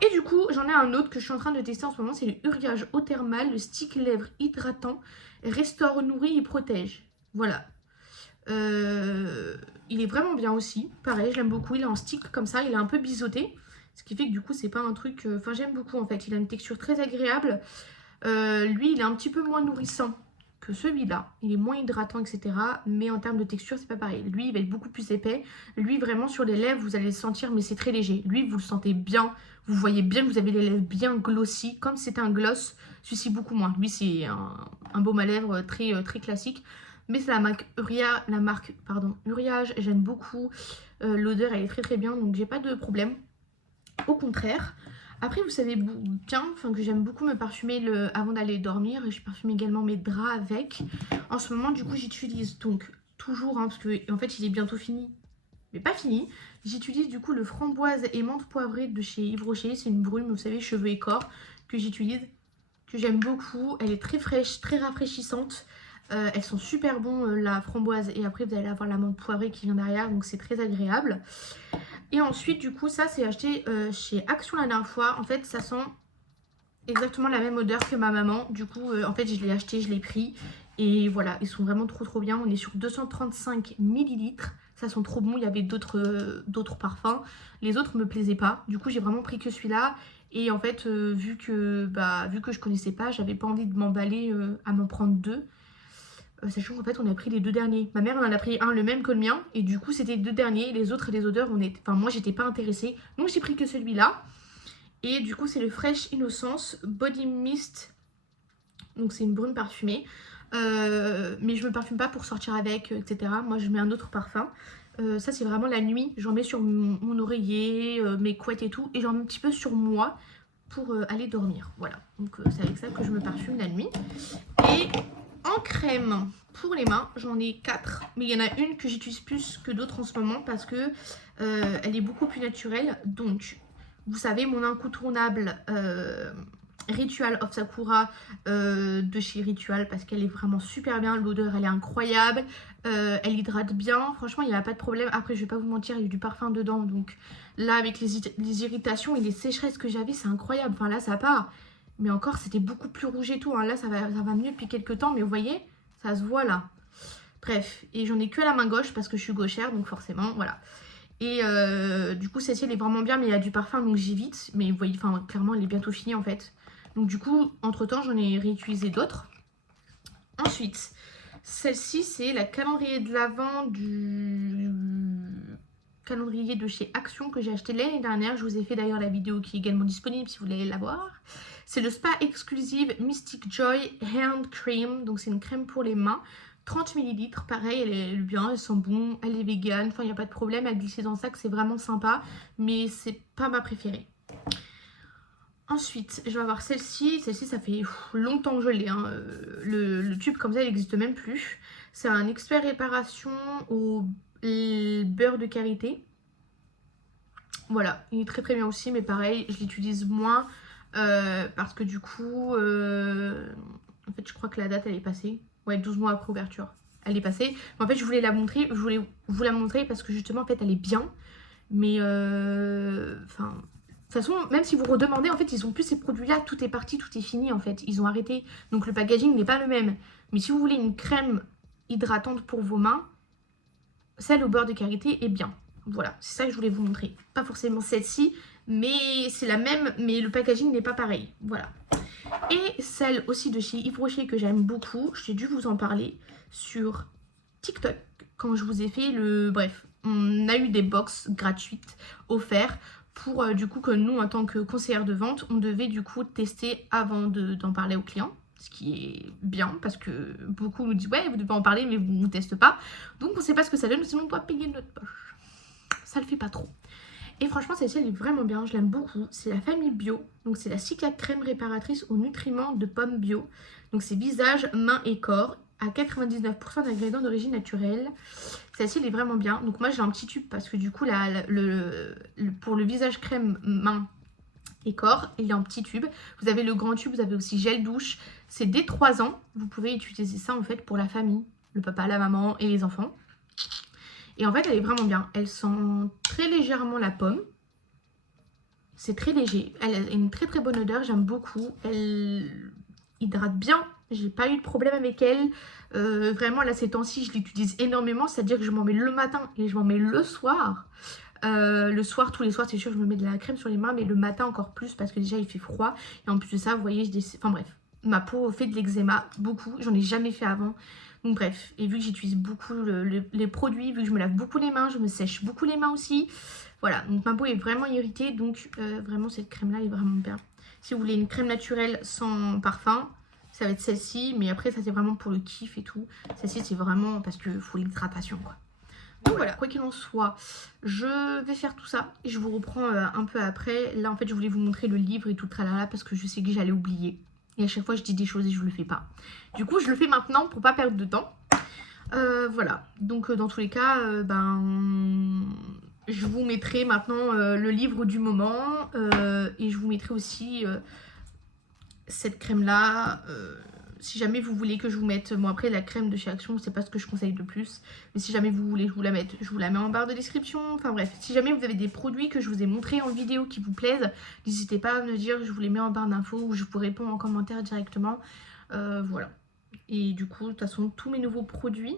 Et du coup, j'en ai un autre que je suis en train de tester en ce moment, c'est le Uriage Eau Thermale, le stick lèvres hydratant, restaure, nourrit et protège. Voilà. Il est vraiment bien aussi. Pareil, je l'aime beaucoup. Il est en stick comme ça, il est un peu biseauté. Ce qui fait que du coup, c'est pas un truc... Enfin, j'aime beaucoup en fait. Il a une texture très agréable. Lui, il est un petit peu moins nourrissant que celui-là. Il est moins hydratant, etc. Mais en termes de texture, c'est pas pareil. Lui, il va être beaucoup plus épais. Lui, vraiment, sur les lèvres, vous allez le sentir, mais c'est très léger. Lui, vous le sentez bien. Vous voyez bien que vous avez les lèvres bien glossy. Comme c'était un gloss, celui-ci beaucoup moins. Lui, c'est un baume à lèvres très, très classique. Mais c'est la marque Uriage. J'aime beaucoup. L'odeur, elle est très très bien. Donc, j'ai pas de problème. Au contraire. Après, vous savez bien que j'aime beaucoup me parfumer avant d'aller dormir. Et je parfume également mes draps avec. En ce moment, du coup, j'utilise donc toujours, parce que en fait, il est bientôt fini. Mais pas fini. J'utilise du coup le framboise et menthe poivrée de chez Yves Rocher. C'est une brume, vous savez, cheveux et corps que j'utilise. Que j'aime beaucoup. Elle est très fraîche, très rafraîchissante. Elles sont super bons, la framboise. Et après, vous allez avoir la menthe poivrée qui vient derrière. Donc, c'est très agréable. Et ensuite, du coup, ça, c'est acheté chez Action la dernière fois. En fait, ça sent exactement la même odeur que ma maman. Du coup, en fait, je l'ai acheté, je l'ai pris. Et voilà, ils sont vraiment trop trop bien. On est sur 235 millilitres. Ça sent trop bon. Il y avait d'autres parfums. Les autres me plaisaient pas. Du coup, j'ai vraiment pris que celui-là. Et en fait, vu que je connaissais pas, j'avais pas envie de m'emballer à m'en prendre deux. Sachant qu'en fait on a pris les deux derniers. Ma mère en a pris un le même que le mien. Et du coup c'était les deux derniers. Les autres, les odeurs, moi j'étais pas intéressée. Donc j'ai pris que celui-là. Et du coup c'est le Fresh Innocence Body Mist. Donc c'est une brume parfumée. Mais je me parfume pas pour sortir avec, etc. Moi je mets un autre parfum. Ça c'est vraiment la nuit. J'en mets sur mon oreiller, mes couettes et tout. Et j'en mets un petit peu sur moi pour aller dormir. Voilà. Donc c'est avec ça que je me parfume la nuit. Et en crème pour les mains, j'en ai 4. Mais il y en a une que j'utilise plus que d'autres en ce moment parce que elle est beaucoup plus naturelle. Donc, vous savez, mon incontournable Ritual of Sakura de chez Ritual parce qu'elle est vraiment super bien. L'odeur, elle est incroyable. Elle hydrate bien. Franchement, il n'y a pas de problème. Après, je vais pas vous mentir, il y a du parfum dedans. Donc là, avec les irritations et les sécheresses que j'avais, c'est incroyable. Enfin là, ça part. Mais encore, c'était beaucoup plus rouge et tout. Là, ça va mieux depuis quelques temps. Mais vous voyez, ça se voit là. Bref. Et j'en ai que la main gauche parce que je suis gauchère. Donc forcément, voilà. Et du coup, celle-ci, elle est vraiment bien. Mais il y a du parfum, donc j'évite. Mais vous voyez, clairement, elle est bientôt finie en fait. Donc du coup, entre-temps, j'en ai réutilisé d'autres. Ensuite, celle-ci, c'est la calendrier de l'Avent du calendrier de chez Action que j'ai acheté l'année dernière. Je vous ai fait d'ailleurs la vidéo qui est également disponible si vous voulez la voir. C'est le Spa Exclusive Mystic Joy Hand Cream. Donc c'est une crème pour les mains. 30 ml. Pareil, elle est bien, elle sent bon, elle est vegan. Enfin, il n'y a pas de problème. À glisser dans le sac, c'est vraiment sympa. Mais c'est pas ma préférée. Ensuite, je vais avoir celle-ci. Celle-ci, ça fait longtemps que je l'ai. Le tube comme ça, il n'existe même plus. C'est un expert réparation au beurre de karité. Voilà, il est très très bien aussi, mais pareil, je l'utilise moins parce que du coup, en fait, je crois que la date, elle est passée. Ouais, 12 mois après ouverture. Elle est passée. Mais en fait, je voulais la montrer. Je voulais vous la montrer parce que justement, en fait, elle est bien. Mais, enfin... De toute façon, même si vous redemandez, en fait, ils ont plus ces produits-là. Tout est parti, tout est fini, en fait. Ils ont arrêté. Donc, le packaging n'est pas le même. Mais si vous voulez une crème hydratante pour vos mains, celle au beurre de karité est bien. Voilà, c'est ça que je voulais vous montrer. Pas forcément celle-ci, mais c'est la même, mais le packaging n'est pas pareil. Voilà. Et celle aussi de chez Yves Rocher que j'aime beaucoup. J'ai dû vous en parler sur TikTok quand je vous ai fait le... Bref, on a eu des box gratuites offertes pour du coup que nous, en tant que conseillère de vente, on devait du coup tester avant d'en parler aux clients. Ce qui est bien parce que beaucoup nous disent ouais, vous devez en parler mais vous ne testez pas. Donc on ne sait pas ce que ça donne, sinon on doit payer notre poche. Ça le fait pas trop. Et franchement celle-ci elle est vraiment bien, je l'aime beaucoup. C'est la famille bio. Donc c'est la Cica crème réparatrice aux nutriments de pommes bio. Donc c'est visage, mains et corps à 99% d'ingrédients d'origine naturelle. Celle-ci elle est vraiment bien. Donc moi j'ai un petit tube parce que du coup pour le visage crème main et corps, il est en petit tube. Vous avez le grand tube, vous avez aussi gel douche. C'est dès 3 ans. Vous pouvez utiliser ça en fait pour la famille, le papa, la maman et les enfants. Et en fait, elle est vraiment bien. Elle sent très légèrement la pomme. C'est très léger. Elle a une très très bonne odeur. J'aime beaucoup. Elle hydrate bien. J'ai pas eu de problème avec elle. Vraiment, là, ces temps-ci, je l'utilise énormément. C'est-à-dire que je m'en mets le matin et je m'en mets le soir. Le soir, tous les soirs, c'est sûr, je me mets de la crème sur les mains. Mais le matin, encore plus parce que déjà, il fait froid. Et en plus de ça, vous voyez, enfin bref. Ma peau fait de l'eczéma. Beaucoup. J'en ai jamais fait avant. Donc bref, et vu que j'utilise beaucoup les produits, vu que je me lave beaucoup les mains, je me sèche beaucoup les mains aussi. Voilà, donc ma peau est vraiment irritée, donc vraiment cette crème-là est vraiment bien. Si vous voulez une crème naturelle sans parfum, ça va être celle-ci, mais après ça c'est vraiment pour le kiff et tout. Celle-ci c'est vraiment parce qu'il faut l'hydratation quoi. Donc voilà, quoi qu'il en soit, je vais faire tout ça et je vous reprends un peu après. Là en fait je voulais vous montrer le livre et tout le tralala parce que je sais que j'allais oublier. Et à chaque fois je dis des choses et je le fais pas. Du coup je le fais maintenant pour pas perdre de temps. Voilà, donc dans tous les cas, je vous mettrai maintenant le livre du moment et je vous mettrai aussi cette crème là. Si jamais vous voulez que je vous mette, bon après la crème de chez Action c'est pas ce que je conseille de plus, mais si jamais vous voulez que je vous la mette, je vous la mets en barre de description. Enfin bref, si jamais vous avez des produits que je vous ai montrés en vidéo qui vous plaisent, n'hésitez pas à me dire, je vous les mets en barre d'infos ou je vous réponds en commentaire directement. Voilà, et du coup de toute façon tous mes nouveaux produits,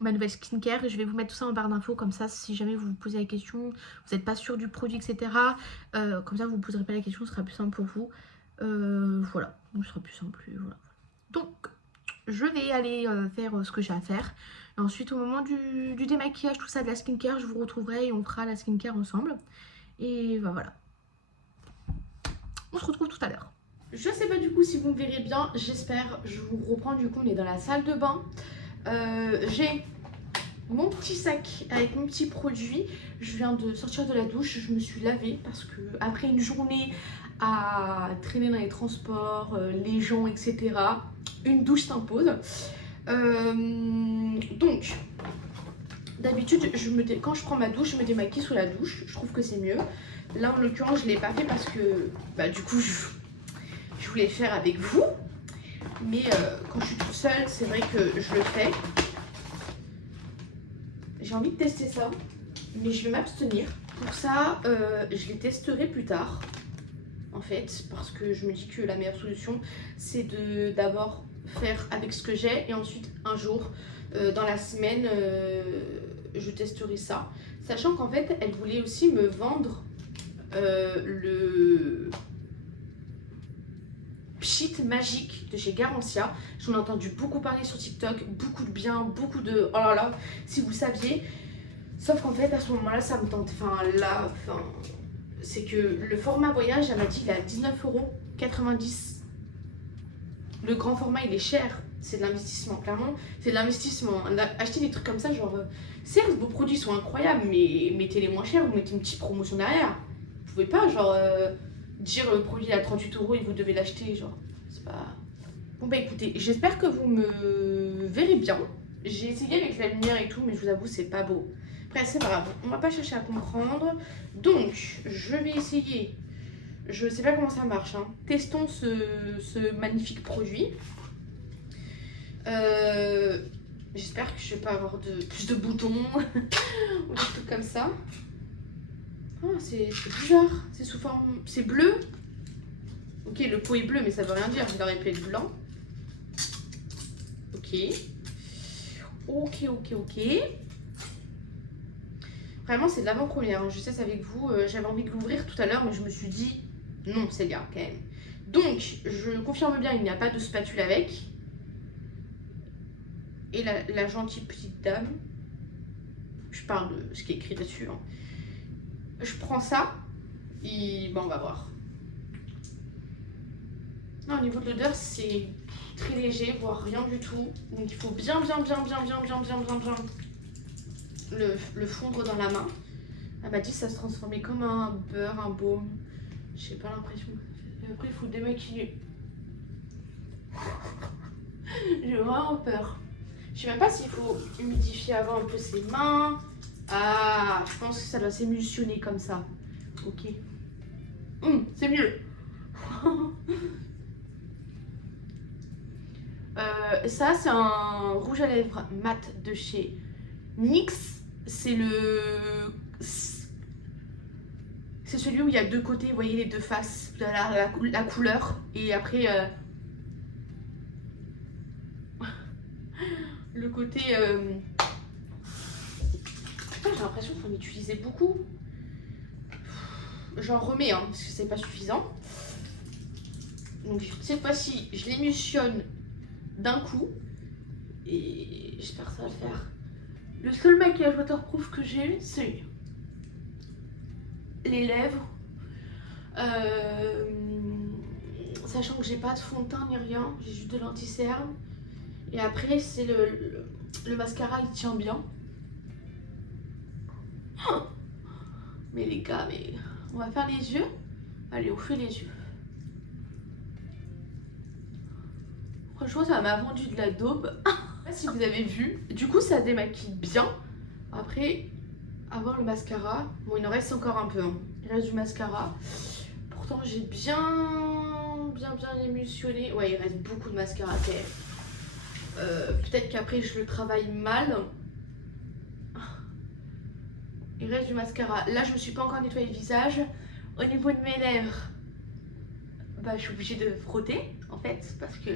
ma nouvelle skincare, je vais vous mettre tout ça en barre d'infos, comme ça si jamais vous vous posez la question, vous n'êtes pas sûr du produit etc, comme ça vous ne poserez pas la question, ce sera plus simple pour vous. Voilà, donc ce sera plus simple, voilà. Donc je vais aller faire ce que j'ai à faire, et ensuite au moment du démaquillage, tout ça, de la skincare, je vous retrouverai et on fera la skincare ensemble. Et voilà, on se retrouve tout à l'heure. Je sais pas du coup si vous me verrez bien, j'espère. Je vous reprends, du coup on est dans la salle de bain. J'ai mon petit sac avec mon petit produit. Je viens de sortir de la douche, je me suis lavée parce que après une journée à traîner dans les transports, les gens etc, une douche s'impose. Donc d'habitude quand je prends ma douche, je me démaquille sous la douche, je trouve que c'est mieux. Là en l'occurrence je l'ai pas fait parce que du coup je voulais le faire avec vous. Mais quand je suis toute seule, c'est vrai que je le fais. J'ai envie de tester ça, mais je vais m'abstenir. Pour ça, je les testerai plus tard, en fait, parce que je me dis que la meilleure solution, c'est d'abord faire avec ce que j'ai, et ensuite, un jour, dans la semaine, je testerai ça. Sachant qu'en fait, elle voulait aussi me vendre le Pchit magique de chez Garancia. J'en ai entendu beaucoup parler sur TikTok, beaucoup de bien, beaucoup de... Oh là là, si vous saviez. Sauf qu'en fait, à ce moment-là, ça me tente. C'est que le format voyage, elle m'a dit, il est à 19,90 €. Le grand format, il est cher. C'est de l'investissement, clairement. C'est de l'investissement. Acheter des trucs comme ça, genre... certes, vos produits sont incroyables, mais mettez-les moins chers, vous mettez une petite promotion derrière. Vous pouvez pas, genre... dire le produit à 38 € et vous devez l'acheter, genre, c'est pas... Bon écoutez, j'espère que vous me verrez bien. J'ai essayé avec la lumière et tout, mais je vous avoue, c'est pas beau. Après, c'est pas grave, on va pas chercher à comprendre. Donc, je vais essayer, je sais pas comment ça marche, hein. Testons ce magnifique produit. J'espère que je vais pas avoir plus de boutons ou des trucs comme ça. Oh, c'est bizarre, c'est sous forme... c'est bleu. Ok, le pot est bleu, mais ça veut rien dire, il aurait pu être blanc. Ok. Ok. Vraiment, c'est de l'avant-première, hein. Je sais, c'est avec vous. J'avais envie de l'ouvrir tout à l'heure, mais je me suis dit, non, c'est bien, quand même. Donc, je confirme bien, il n'y a pas de spatule avec. Et la gentille petite dame. Je parle de ce qui est écrit dessus, hein. Je prends ça et on va voir. Non, au niveau de l'odeur, c'est très léger, voire rien du tout. Donc il faut bien le fondre dans la main. Elle m'a dit que ça se transformait comme un beurre, un baume. J'ai pas l'impression. Et après, il faut démaquiller. J'ai vraiment peur. Je sais même pas s'il faut humidifier avant un peu ses mains. Ah, je pense que ça doit s'émulsionner comme ça. Ok. C'est mieux. Ça, c'est un rouge à lèvres mat de chez NYX. c'est celui où il y a deux côtés, vous voyez les deux faces, la couleur, et après le côté... Putain, j'ai l'impression qu'on utilisait beaucoup. J'en remets, hein, parce que c'est pas suffisant. Donc cette fois-ci, je l'émulsionne d'un coup. Et j'espère que ça va le faire. Le seul maquillage waterproof que j'ai eu, c'est les lèvres. Sachant que j'ai pas de fond de teint ni rien, j'ai juste de l'anti-cerne. Et après, c'est le mascara, il tient bien. Oh, mais les gars, mais on va faire les yeux. Allez, on fait les yeux. Franchement, ça m'a vendu de la daube. Je sais pas si vous avez vu. Du coup, ça démaquille bien. Après, avoir le mascara. Bon, il en reste encore un peu. Hein. Il reste du mascara. Pourtant, j'ai bien émulsionné. Ouais, il reste beaucoup de mascara quand même. Peut-être qu'après, je le travaille mal. Il reste du mascara. Là, je me suis pas encore nettoyé le visage. Au niveau de mes lèvres, bah, je suis obligée de frotter, en fait, parce que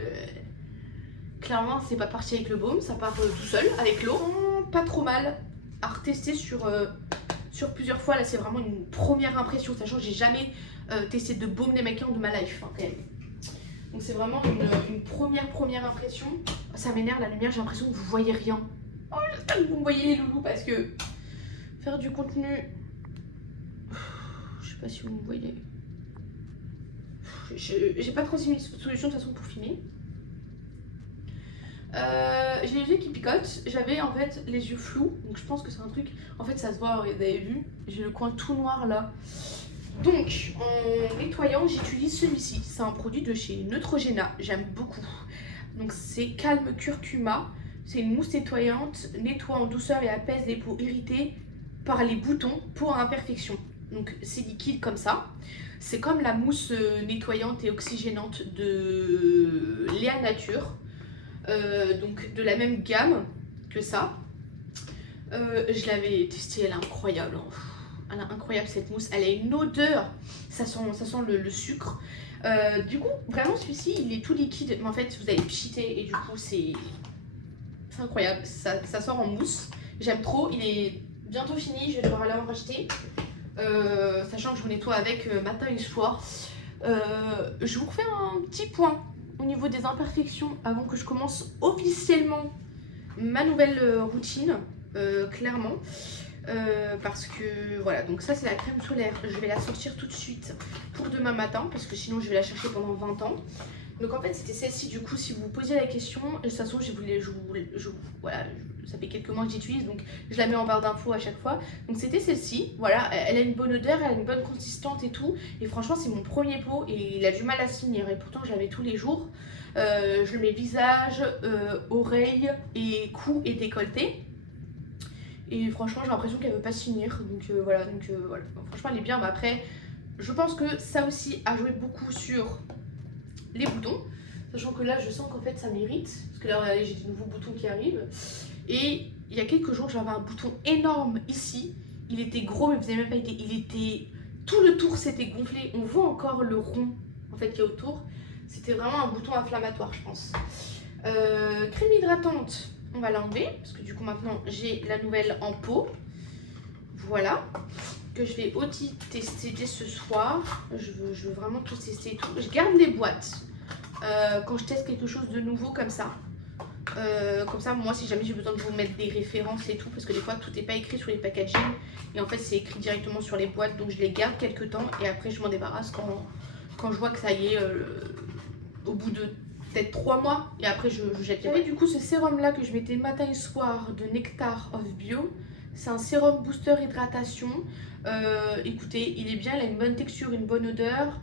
clairement, c'est pas parti avec le baume, ça part tout seul avec l'eau. Pas trop mal à retester sur plusieurs fois. Là, c'est vraiment une première impression, sachant que j'ai jamais testé de baume démaquillant de ma life, hein, quand même. Donc c'est vraiment une première impression. Ça m'énerve la lumière, j'ai l'impression que vous voyez rien. Oh, j'espère que vous me voyez les loulous, parce que faire du contenu, je sais pas si vous me voyez. J'ai pas 36 000 solutions de toute façon pour filmer. J'ai les yeux qui picotent, j'avais en fait les yeux flous, donc je pense que c'est un truc, en fait ça se voit, vous avez vu, j'ai le coin tout noir là. Donc en nettoyant, j'utilise celui-ci, c'est un produit de chez Neutrogena, j'aime beaucoup. Donc c'est Calme Curcuma, c'est une mousse nettoyante, nettoie en douceur et apaise les peaux irritées par les boutons, peau à imperfection. Donc c'est liquide comme ça. C'est comme la mousse nettoyante et oxygénante de Léa Nature. Donc de la même gamme que ça. Je l'avais testée, elle est incroyable. Hein. Elle est incroyable cette mousse. Elle a une odeur. Ça sent le sucre. Du coup, vraiment celui-ci, il est tout liquide. Mais en fait, vous allez pchiter et du coup, c'est incroyable. Ça sort en mousse. J'aime trop. Il est bientôt fini. Je vais devoir aller en racheter. Sachant que je vous nettoie avec matin et soir. Je vous refais un petit point au niveau des imperfections avant que je commence officiellement ma nouvelle routine, clairement. Parce que voilà, donc ça c'est la crème solaire. Je vais la sortir tout de suite pour demain matin parce que sinon je vais la chercher pendant 20 ans. Donc en fait c'était celle-ci, du coup si vous vous posiez la question, de toute façon voilà, ça fait quelques mois que j'utilise, donc je la mets en barre d'infos à chaque fois. Donc c'était celle-ci, voilà, elle a une bonne odeur, elle a une bonne consistance et tout. Et franchement c'est mon premier pot et il a du mal à se finir et pourtant je l'avais tous les jours. Je le mets visage, oreilles et cou et décolleté. Et franchement j'ai l'impression qu'elle veut pas se finir, donc voilà, voilà. Donc, franchement elle est bien, mais après je pense que ça aussi a joué beaucoup sur les boutons, sachant que là je sens qu'en fait ça m'irrite, parce que là regardez j'ai des nouveaux boutons qui arrivent, et il y a quelques jours j'avais un bouton énorme ici, il était gros mais vous avez même pas idée, il était, tout le tour s'était gonflé, on voit encore le rond en fait qui est autour, c'était vraiment un bouton inflammatoire je pense. Crème hydratante, on va l'enlever, parce que du coup maintenant j'ai la nouvelle en pot, voilà, que je vais aussi tester dès ce soir. Je veux vraiment tout tester et tout. Je garde les boîtes quand je teste quelque chose de nouveau comme ça. Comme ça, moi, si jamais j'ai besoin de vous mettre des références et tout, parce que des fois, tout n'est pas écrit sur les packaging. Et en fait, c'est écrit directement sur les boîtes. Donc, je les garde quelques temps et après, je m'en débarrasse quand je vois que ça y est, au bout de peut-être 3 mois. Et après, je jette. J'avais du coup ce sérum-là que je mettais matin et soir de Nectar of Bio. C'est un sérum booster hydratation. Écoutez, il est bien, il a une bonne texture, une bonne odeur.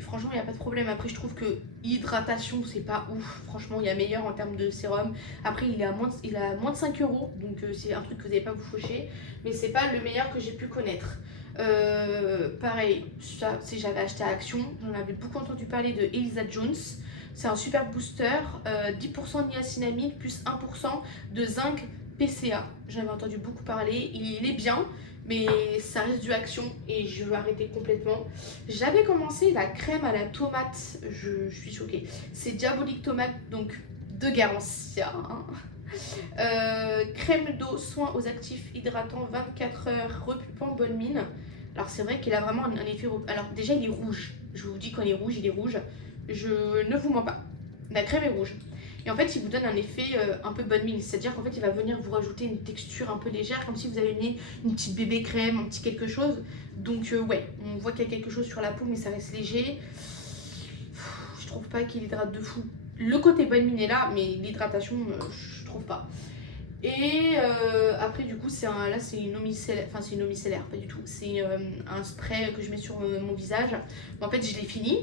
Franchement, il n'y a pas de problème. Après, je trouve que hydratation, c'est pas ouf. Franchement, il y a meilleur en termes de sérum. Après, il a moins de 5 €. Donc, c'est un truc que vous n'allez pas vous faucher. Mais c'est pas le meilleur que j'ai pu connaître. Pareil, ça, si j'avais acheté à Action, j'en avais beaucoup entendu parler de Elisa Jones. C'est un super booster. 10% de niacinamide plus 1% de zinc PCA. J'en avais entendu beaucoup parler. Il est bien, mais ça reste du action et je veux arrêter complètement. J'avais commencé la crème à la tomate. Je suis choquée. C'est Diabolique Tomate, donc de Garancia. Hein. Crème d'eau, soin aux actifs hydratants 24 heures, repupant, bonne mine. Alors c'est vrai qu'il a vraiment un effet... Alors déjà il est rouge. Je vous dis quand il est rouge, il est rouge. Je ne vous mens pas. La crème est rouge. Et en fait, il vous donne un effet un peu bonne mine. C'est-à-dire qu'en fait, il va venir vous rajouter une texture un peu légère, comme si vous avez mis une petite bébé crème, un petit quelque chose. Donc ouais, on voit qu'il y a quelque chose sur la peau, mais ça reste léger. Je trouve pas qu'il hydrate de fou. Le côté bonne mine est là, mais l'hydratation, je trouve pas. Et après du coup là c'est une eau micellaire, enfin c'est une eau micellaire, pas du tout, c'est un spray que je mets sur mon visage. Mais en fait je l'ai fini,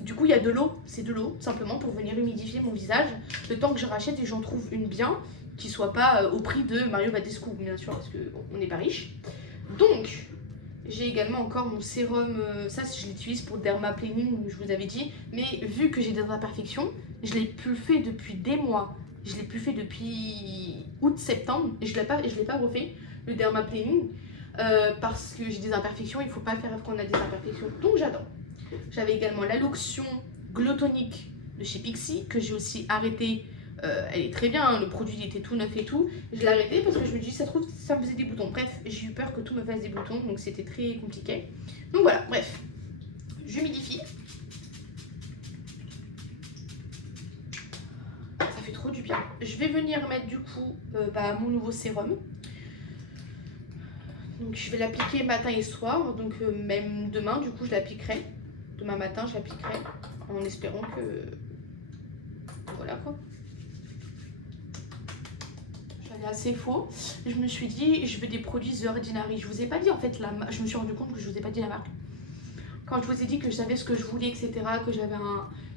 du coup il y a de l'eau, c'est de l'eau simplement pour venir humidifier mon visage, le temps que je rachète et j'en trouve une bien, qui soit pas au prix de Mario Badescu bien sûr, parce qu'on n'est pas riche. Donc j'ai également encore mon sérum, ça je l'utilise pour dermaplaning, je vous avais dit, mais vu que j'ai des imperfections, je l'ai plus fait depuis des mois. Je l'ai plus fait depuis août-septembre et je l'ai pas refait, le dermaplaning, parce que j'ai des imperfections, il ne faut pas faire quand on a des imperfections, donc j'adore. J'avais également la lotion Glow Tonic de chez Pixi, que j'ai aussi arrêté, elle est très bien, hein, le produit était tout neuf et tout, je l'ai arrêté parce que je me dis, ça se trouve, ça me faisait des boutons, bref, j'ai eu peur que tout me fasse des boutons, donc c'était très compliqué. Donc voilà, bref, j'humidifie. Trop du bien. Je vais venir mettre du coup mon nouveau sérum. Donc je vais l'appliquer matin et soir. Donc même demain du coup je l'appliquerai. Demain matin je l'appliquerai en espérant que... Voilà quoi. J'avais assez faux. Je me suis dit je veux des produits The Ordinary. Je vous ai pas dit en fait la marque. Je me suis rendu compte que je vous ai pas dit la marque. Quand je vous ai dit que je savais ce que je voulais, etc., que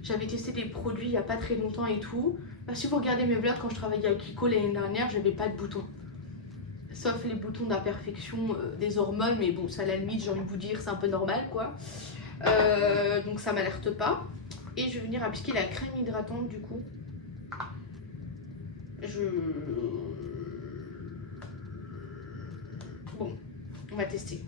j'avais testé des produits il n'y a pas très longtemps et tout, bah, si vous regardez mes vlogs, quand je travaillais avec Kiko l'année dernière, j'avais pas de boutons. Sauf les boutons d'imperfection des hormones, mais bon, ça à la limite, j'ai envie de vous dire, c'est un peu normal, quoi. Donc ça m'alerte pas. Et je vais venir appliquer la crème hydratante, du coup. Bon, on va tester.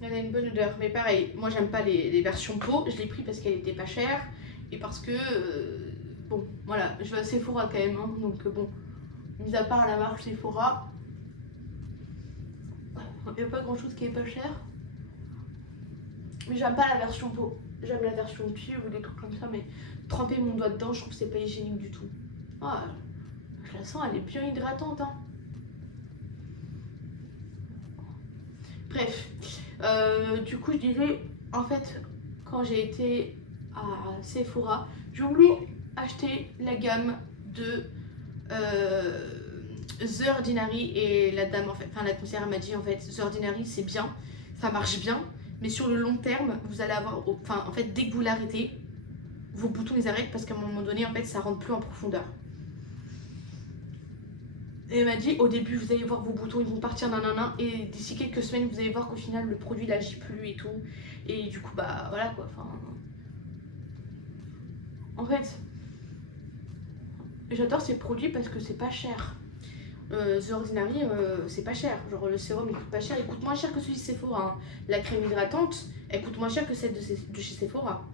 Elle a une bonne odeur, mais pareil, moi j'aime pas les versions peau, je l'ai pris parce qu'elle était pas chère et parce que, bon, voilà, je vais à Sephora quand même, hein, donc bon, mis à part la marque Sephora, il n'y a pas grand chose qui est pas cher, mais j'aime pas la version peau, j'aime la version pied ou des trucs comme ça, mais tremper mon doigt dedans, je trouve que c'est pas hygiénique du tout. Ah, je la sens, elle est bien hydratante, hein. Bref, du coup je disais, en fait, quand j'ai été à Sephora, j'ai voulu acheter la gamme de The Ordinary et la dame, en fait, enfin la conseillère m'a dit en fait, The Ordinary c'est bien, ça marche bien, mais sur le long terme, vous allez avoir, enfin en fait dès que vous l'arrêtez, vos boutons ils arrêtent parce qu'à un moment donné en fait ça rentre plus en profondeur. Et elle m'a dit au début vous allez voir vos boutons ils vont partir nanana et d'ici quelques semaines vous allez voir qu'au final le produit n'agit plus et tout. Et du coup bah voilà quoi, enfin... En fait, j'adore ces produits parce que c'est pas cher. The Ordinary c'est pas cher, genre le sérum il coûte pas cher, il coûte moins cher que celui de Sephora. Hein. La crème hydratante elle coûte moins cher que celle de chez Sephora.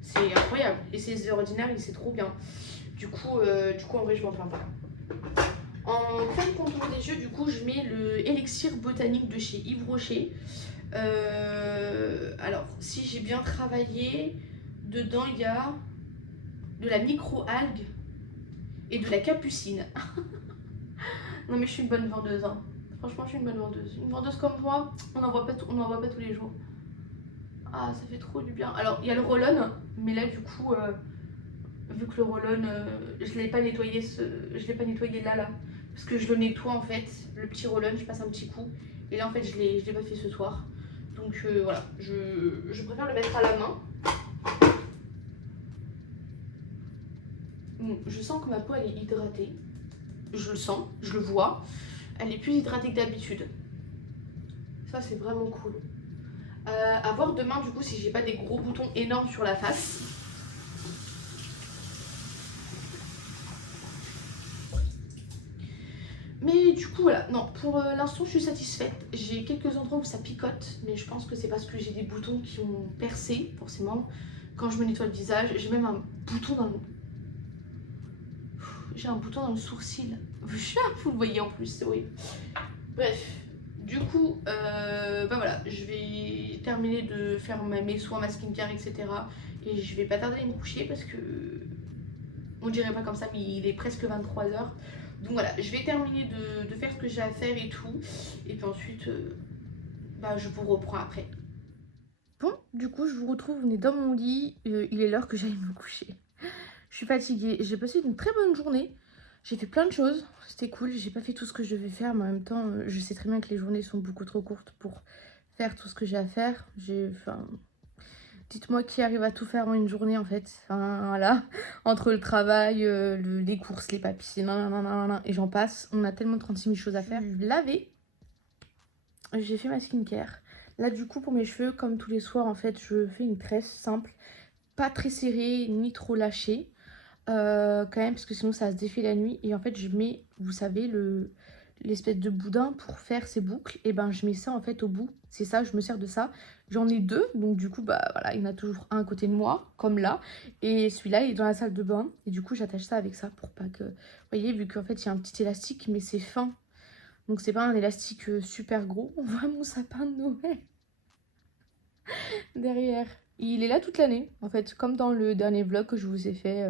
C'est incroyable et c'est The Ordinary, c'est trop bien. Du coup en vrai je m'en plains pas. En crème contour des yeux, du coup, je mets le élixir botanique de chez Yves Rocher. Alors, si j'ai bien travaillé, dedans il y a de la micro-algue et de la capucine. Non mais je suis une bonne vendeuse, hein. Franchement, je suis une bonne vendeuse. Une vendeuse comme moi, on n'en voit pas tous les jours. Ah, ça fait trop du bien. Alors, il y a le roll-on, mais là, du coup, vu que le roll-on, je l'ai pas nettoyé, je l'ai pas nettoyé là. Parce que je le nettoie en fait, le petit roll-on, je passe un petit coup. Et là en fait je l'ai pas fait ce soir. Donc voilà, je préfère le mettre à la main. Bon, je sens que ma peau elle est hydratée. Je le sens, je le vois. Elle est plus hydratée que d'habitude. Ça c'est vraiment cool. À voir demain du coup si j'ai pas des gros boutons énormes sur la face. du coup, voilà. Non, pour l'instant, je suis satisfaite. J'ai quelques endroits où ça picote, mais je pense que c'est parce que j'ai des boutons qui ont percé, forcément. Quand je me nettoie le visage, j'ai même un bouton dans le... J'ai un bouton dans le sourcil. Vous le voyez en plus, c'est horrible. Bref, du coup, bah voilà, je vais terminer de faire mes soins, ma skincare, etc. Et je vais pas tarder à me coucher parce que... On dirait pas comme ça, mais il est presque 23h. Donc voilà, je vais terminer de faire ce que j'ai à faire et tout. Et puis ensuite, bah, je vous reprends après. Bon, du coup, je vous retrouve, on est dans mon lit. Il est l'heure que j'aille me coucher. Je suis fatiguée. J'ai passé une très bonne journée. J'ai fait plein de choses. C'était cool. J'ai pas fait tout ce que je devais faire, mais en même temps, je sais très bien que les journées sont beaucoup trop courtes pour faire tout ce que j'ai à faire. Enfin... Dites-moi qui arrive à tout faire en une journée en fait. Enfin, voilà. Entre le travail, les courses, les papiers, nanana, et j'en passe. On a tellement 36 000 choses à faire. Je lavé. J'ai fait ma skincare. Là du coup pour mes cheveux, comme tous les soirs en fait, je fais une tresse simple. Pas très serrée ni trop lâchée. Quand même parce que sinon ça se défait la nuit. Et en fait je mets, vous savez, l'espèce de boudin pour faire ces boucles. Et ben je mets ça en fait au bout. C'est ça, je me sers de ça. J'en ai deux, donc du coup bah voilà, il y en a toujours un à côté de moi, comme là. Et celui-là il est dans la salle de bain. Et du coup j'attache ça avec ça pour pas que... Vous voyez, vu qu'en fait il y a un petit élastique, mais c'est fin. Donc c'est pas un élastique super gros. On voit mon sapin de Noël derrière. Il est là toute l'année, en fait, comme dans le dernier vlog que je vous ai fait,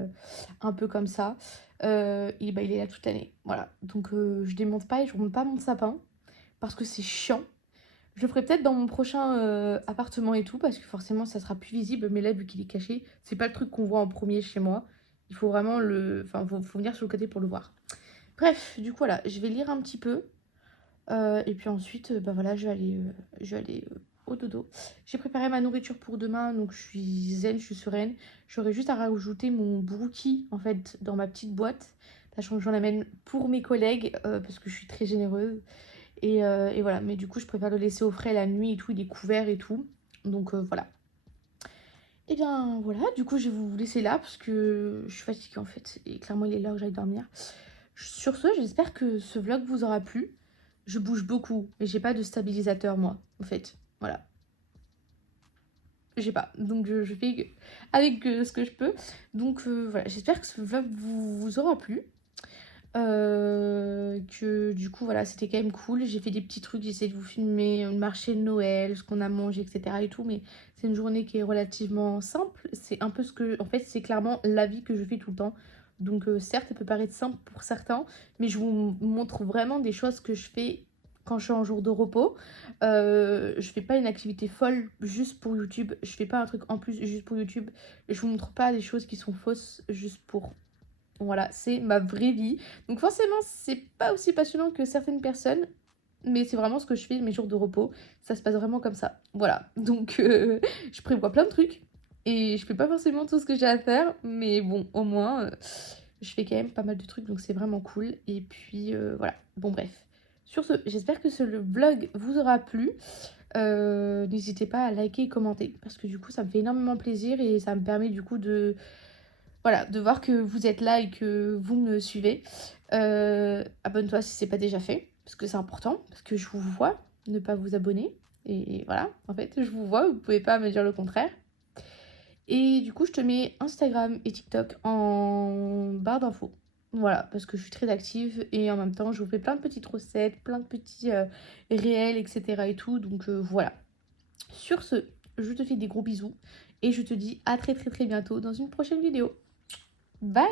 un peu comme ça. Et bah, il est là toute l'année, voilà. Donc je démonte pas et je remonte pas mon sapin, parce que c'est chiant. Je le ferai peut-être dans mon prochain appartement et tout, parce que forcément ça sera plus visible. Mais là, vu qu'il est caché, c'est pas le truc qu'on voit en premier chez moi. Il faut vraiment le... Enfin, faut venir sur le côté pour le voir. Bref, du coup, voilà, je vais lire un petit peu. Et puis ensuite, bah voilà, je vais aller au dodo. J'ai préparé ma nourriture pour demain, donc je suis zen, je suis sereine. J'aurais juste à rajouter mon brookie, en fait, dans ma petite boîte. Sachant que j'en amène pour mes collègues, parce que je suis très généreuse. Et voilà, mais du coup, je préfère le laisser au frais la nuit et tout, il est couvert et tout. Donc voilà. Et bien voilà, du coup, je vais vous laisser là, parce que je suis fatiguée, en fait. Et clairement, il est l'heure que j'aille dormir. Sur ce, j'espère que ce vlog vous aura plu. Je bouge beaucoup et j'ai pas de stabilisateur moi en fait, voilà, j'ai pas, donc je fais avec ce que je peux. Donc voilà, j'espère que ce vlog vous aura plu, que du coup voilà, c'était quand même cool. J'ai fait des petits trucs, j'ai essayé de vous filmer le marché de Noël, ce qu'on a mangé, etc. et tout, mais c'est une journée qui est relativement simple. C'est un peu ce que, en fait, c'est clairement la vie que je fais tout le temps. Donc certes, elle peut paraître simple pour certains, mais je vous montre vraiment des choses que je fais quand je suis en jour de repos. Je fais pas une activité folle juste pour YouTube. Je fais pas un truc en plus juste pour YouTube. Je vous montre pas des choses qui sont fausses juste pour... Voilà, c'est ma vraie vie. Donc forcément, c'est pas aussi passionnant que certaines personnes, mais c'est vraiment ce que je fais mes jours de repos. Ça se passe vraiment comme ça. Voilà, donc je prévois plein de trucs. Et je fais pas forcément tout ce que j'ai à faire, mais bon, au moins, je fais quand même pas mal de trucs, donc c'est vraiment cool. Et puis voilà, bon bref. Sur ce, j'espère que ce vlog vous aura plu. N'hésitez pas à liker et commenter, parce que du coup, ça me fait énormément plaisir et ça me permet du coup de... Voilà, de voir que vous êtes là et que vous me suivez. Abonne-toi si c'est pas déjà fait, parce que c'est important, parce que je vous vois, ne pas vous abonner. Et voilà, en fait, je vous vois, vous pouvez pas me dire le contraire. Et du coup, je te mets Instagram et TikTok en barre d'infos. Voilà, parce que je suis très active et en même temps, je vous fais plein de petites recettes, plein de petits réels, etc. et tout. Donc voilà. Sur ce, je te fais des gros bisous et je te dis à très très très bientôt dans une prochaine vidéo. Bye!